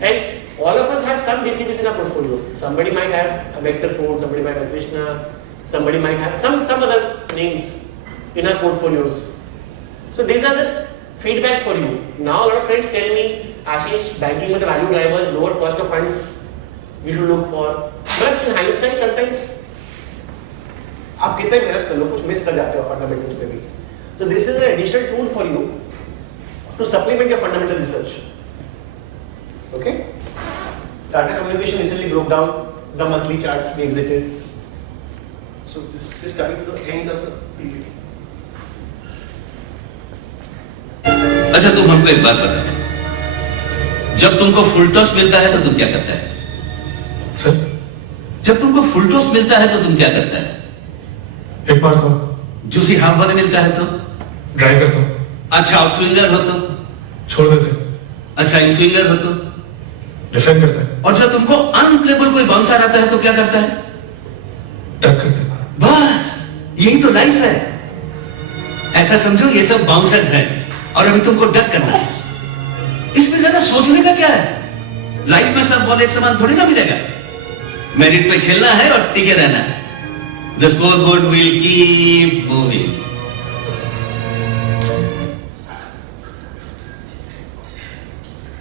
And all of us have some DCBs in our portfolio. Somebody might have a Vector Food, somebody might have Practitioner, somebody might have some other names in our portfolios. So these are just feedback for you. Now a lot of friends tell me, Ashish, banking with the value drivers, lower cost of funds, you should look for. But in hindsight, sometimes आप कितने मेहनत कर लो कुछ miss कर जाते हो fundamentals में भी. So this is an additional tool for you to supplement your fundamental research. Okay? Tata Communication recently broke down the monthly charts we exited. So this is coming to the end of the PPT. अच्छा तुम हमको एक बात बताओ, जब तुमको full toss मिलता है तो तुम क्या करता है? सर, जब तुमको फुल टॉस मिलता है तो तुम क्या करता है? एक बार तो जूसी हाफ वाले मिलता है तो ड्राई करता हूँ. अच्छा आउट स्विंगर हो तो छोड़ देते. अच्छा इन स्विंगर हो तो डिफेंड करता है. और जब तुमको अनप्लेबल कोई बाउंसर आता है तो क्या करता है? डक करता है. बस यही तो लाइफ है. ऐसा समझो ये सब बाउंसर्स हैं और अभी तुमको डक करना है. इसमें ज्यादा सोचने का क्या है? लाइफ में सब बॉल एक समान थोड़ी ना मिलेगा. मेरिट पे खेलना है और टिके रहना है. The scoreboard will keep moving.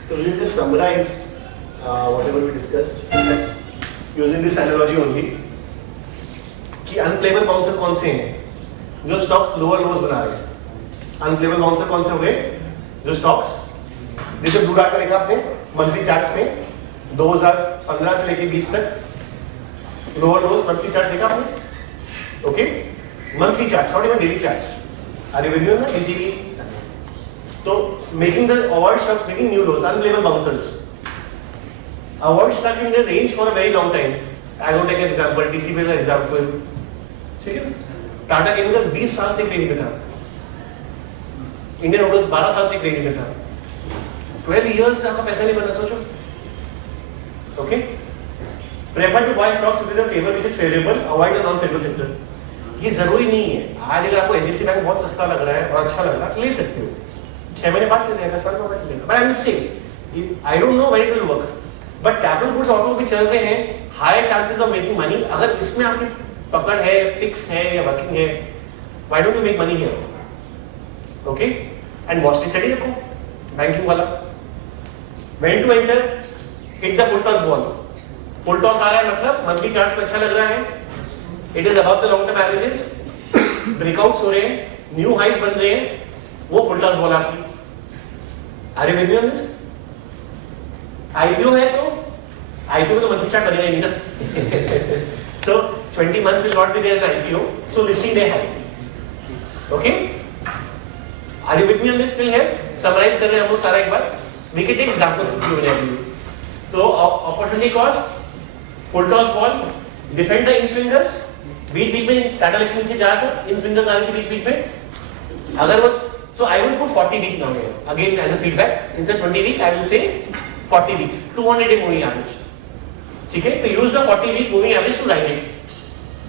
So we'll just summarize whatever we discussed using this analogy only. कि unplayable bouncer कौन से हैं? जो stocks lower lows बना रहे हैं. Unplayable bouncer कौन से हुए? जो stocks जैसे ब्लू डार्ट का देखा आपने मंथली चार्ट्स में 2015 से लेके 20 तक लोअर लोज मंथली चार्ट देखा आपने. Okay, monthly charts, not even daily charts. Are you with me on that? DCB. So making the award stocks making new lows, unplayable bouncers. Award stuck in the range for a very long time. I will take an example. DCB का example. ठीक है? Tata chemicals 20 साल से credit में था. Indian hotels 12 साल से credit में था. 12 years से आपका पैसा नहीं बना, सोचो. Okay? Prefer to buy stocks with a favor which is favorable. Avoid the non-favorable sector. ये जरूरी नहीं है. आज अगर आपको HDFC बैंक बहुत सस्ता लग रहा है और अच्छा लग रहा है, ले सकते हो. 6 महीने बाद चल जाएगा, साल बाद चलेगा. But I'm just saying, I don't know when it will work. But capital goods auto भी चल रहे हैं. High chances of making money. अगर इसमें आपकी पकड़ है, पिक्स है या वर्किंग है, why don't you make money here? Okay? And watch the study रखो, बैंकिंग वाला. When to enter? Hit the full toss ball. Full toss आ रहा है मतलब मंथली चार्ट्स में अच्छा लग रहा है. It is above the long term averages. Breakouts हो रहे हैं, न्यू हाइज बन रहे हैं, वो फुल टॉस बॉल आपकी. Are you with me on this? IPO है तो आईपीओ तो मंथली चार्ट बनेगा ही नहीं ना. सो 20 months will not be there in IPO, so listing day high. Okay? Are you with me on this till here? Summarize कर रहे हैं हम लोग सारा एक बार. We can take examples of Q&A. तो opportunity cost, full toss ball, defend the in swingers. बीच में Tata lakes नीचे जा था, इन स्विंगर्स आ रहे थे बीच में. अगर वो so I will put 40 week now here again as a feedback. Instead 20 week I will say 40 weeks. 200 day moving average. ठीक है? तो use the 40 week moving average to write it.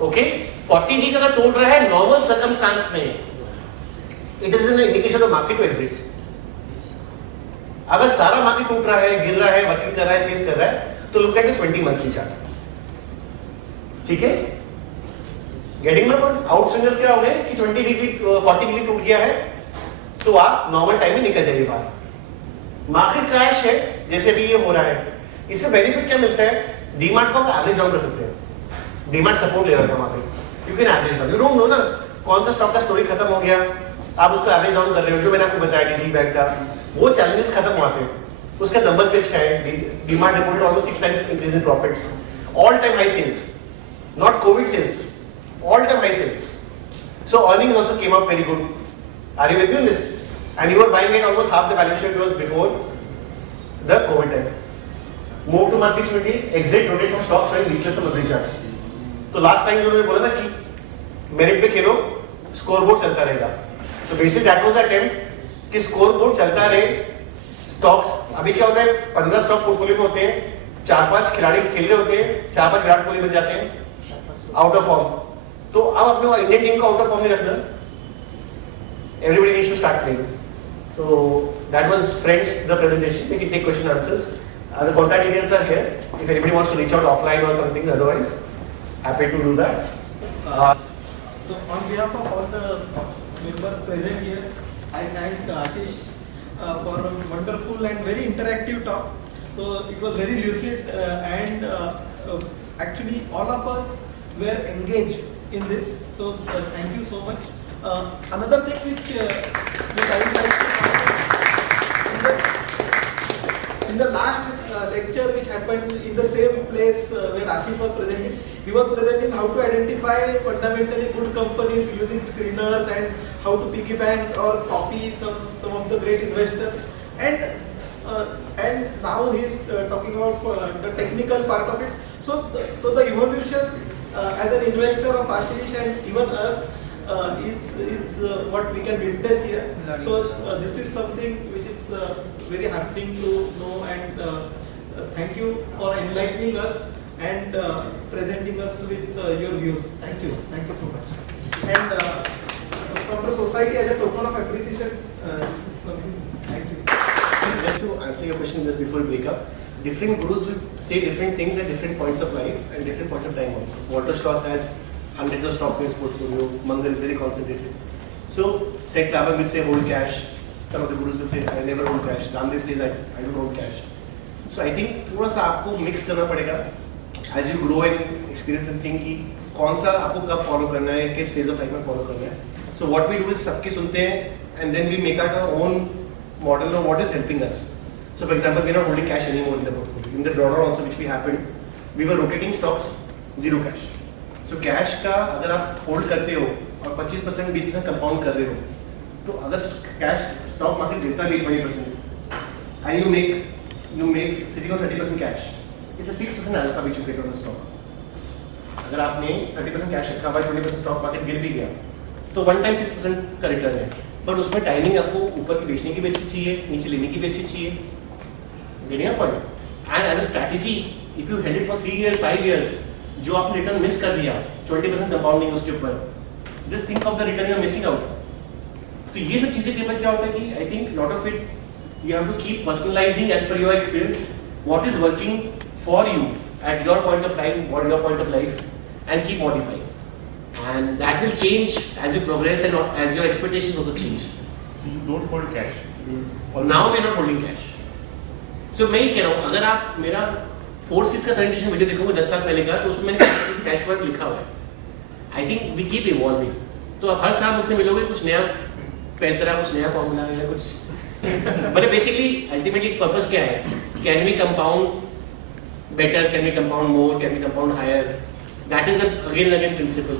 Okay? 40 week अगर तोड़ रहा है normal circumstance में, it is an indication of market to exit. अगर सारा मार्केट टूट रहा है, गिर रहा है, वर्किंग कर रहा है, चेज कर रहा है, तो look at the 20 monthly chart. ठीक है? Getting my point? Out Swingers क्या हो गए कि 20 वीकली 40 वीकली टूट गया है तो आप नॉर्मल टाइम में निकल जाइए बाहर. मार्केट क्रैश है जैसे भी ये हो रहा है, इससे बेनिफिट क्या मिलता है? डीमार्ट को आप एवरेज डाउन कर सकते हैं. डीमार्ट सपोर्ट ले रहा था वहां पे. You can average down. You don't know ना कौन सा स्टॉक का स्टोरी खत्म हो गया, आप उसको एवरेज डाउन कर रहे हो. जो मैंने आपको बताया डीसी बैंक का, वो चैलेंजेस खत्म हुए थे, उसका नंबर्स भी अच्छा है. DMart reported almost 6 times increase in profits, all time high sales, not covid sales, all time high sales. So earning also came up very good. Are you with me on this? And you were buying it almost half the valuation it was before. the COVID time. Move to monthly liquidity, exit, rotate from stocks showing weakness of leverage charts. तो last time उन्होंने बोला ना कि merit पे खेलो, scoreboard चलता रहेगा. तो basically that was the attempt कि स्कोरबोर्ड चलता रहे. स्टॉक्स अभी क्या होता है, 15 स्टॉक पोर्टफोलियो में होते हैं, 4-5 खिलाड़ी खेल रहे होते हैं, 4-5 विराट कोहली बन जाते हैं आउट ऑफ फॉर्म. तो अब अपने इंडियन टीम को आउट ऑफ फॉर्म नहीं रखना. Everybody needs to start playing. So that was, friends, the presentation. We can take question answers. The contact details are here. If anybody wants to reach out offline or something, otherwise, happy to do that. So on behalf of all the members present here, I thank Ashish for a wonderful and very interactive talk. So it was very lucid and actually all of us were engaged in this. So thank you so much. Another thing which I would like to in the last lecture which happened in the same place where Ashish was presenting, he was presenting how to identify fundamentally good companies using screeners and how to piggy bank or copy some of the great investors, and now he is talking about the technical part of it. So the evolution as an investor of Ashish and even us is what we can witness here. So this is something which is very heartening to know, and thank you for enlightening us and presenting us with your views. Thank you so much. And from the society as a token of appreciation, thank you. Just to answer your question just before we break up, different gurus will say different things at different points of life and different points of time also. Walter Strauss has hundreds of stocks in his portfolio. Munger is very concentrated. So, Seth Klarman will say hold cash. Some of the gurus will say I never hold cash. Ramdev says I don't hold cash. So I think थोड़ा सा आपको mix करना पड़ेगा as you grow and experience and think कि कौन सा आपको कब follow करना है, किस phase of life में follow करना है. So what we do is सबके सुनते हैं and then we make our own model of what is helping us. So for example, we are not holding cash anymore in the portfolio. In the drawdown also which we happened, we were rotating stocks, zero cash. So cash का अगर आप hold करते हो और 25% 20% compound कर रहे हो, तो अगर cash stock market गिरता भी 20% and you make sitting on 30% cash, it's a 6% alpha which you get on the stock. अगर आपने 30% cash रखा हुआ 20% stock market गिर भी गया, तो one time 6% का रिटर्न है. बट उसमें टाइमिंग आपको ऊपर की बेचने की भी अच्छी चाहिए, नीचे लेने की भी अच्छी चाहिए. Getting a point. And as a strategy, if you held it for 3 years, 5 years, जो आपने रिटर्न मिस कर दिया 20% कंपाउंडिंग उसके ऊपर, just think of the return you are missing out. तो ये सब चीजें के बाद क्या होता है कि I think lot of it you have to keep personalizing as per your experience what is working for you at your point of time, what your point of life, and keep modifying. And that will change as you progress and as your expectations also change. You don't hold cash. Now we are not holding cash. So मैं ही कह रहा हूँ, अगर आप मेरा 4-6 का presentation video देखोगे 10 साल पहले का, तो उसमें मैंने कैश वर्ड लिखा हुआ है. I think we keep evolving. तो आप हर साल मुझसे मिलोगे कुछ नया पैतरा, कुछ नया फॉर्मूला या कुछ. But basically, ultimately purpose क्या है? Can we compound better? Can we compound more? Can we compound higher? That is the again and again principle.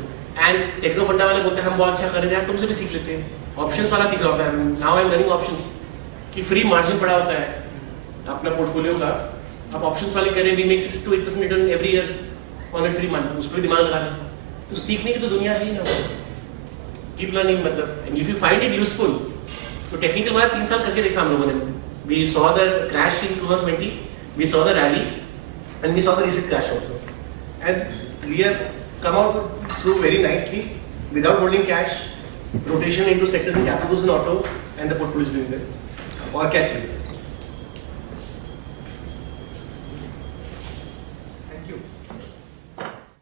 And Technofunda वाले बोलते हैं हम बहुत अच्छा कर रहे हैं, यार तुमसे भी सीख लेते हैं. Options वाला सीख रहा होता है. Now I am learning options. कि free margin पड़ा होता है अपना पोर्टफोलियो का. आप ऑप्शंस वाले करें, we make 6 to 8% return every year on a free month. उस पर दिमाग लगा रहे हैं. तो सीखने की तो दुनिया है ही ना. Keep learning मतलब. And if you find it useful, तो टेक्निकल वाला 3 साल करके देखा हम लोगों ने. We saw the crash in 2020, we saw the rally, and we saw the recent crash also. And we have come out through very nicely without holding cash, rotation into sectors and capital goods and auto, and the portfolio is doing well. और क्या चाहिए?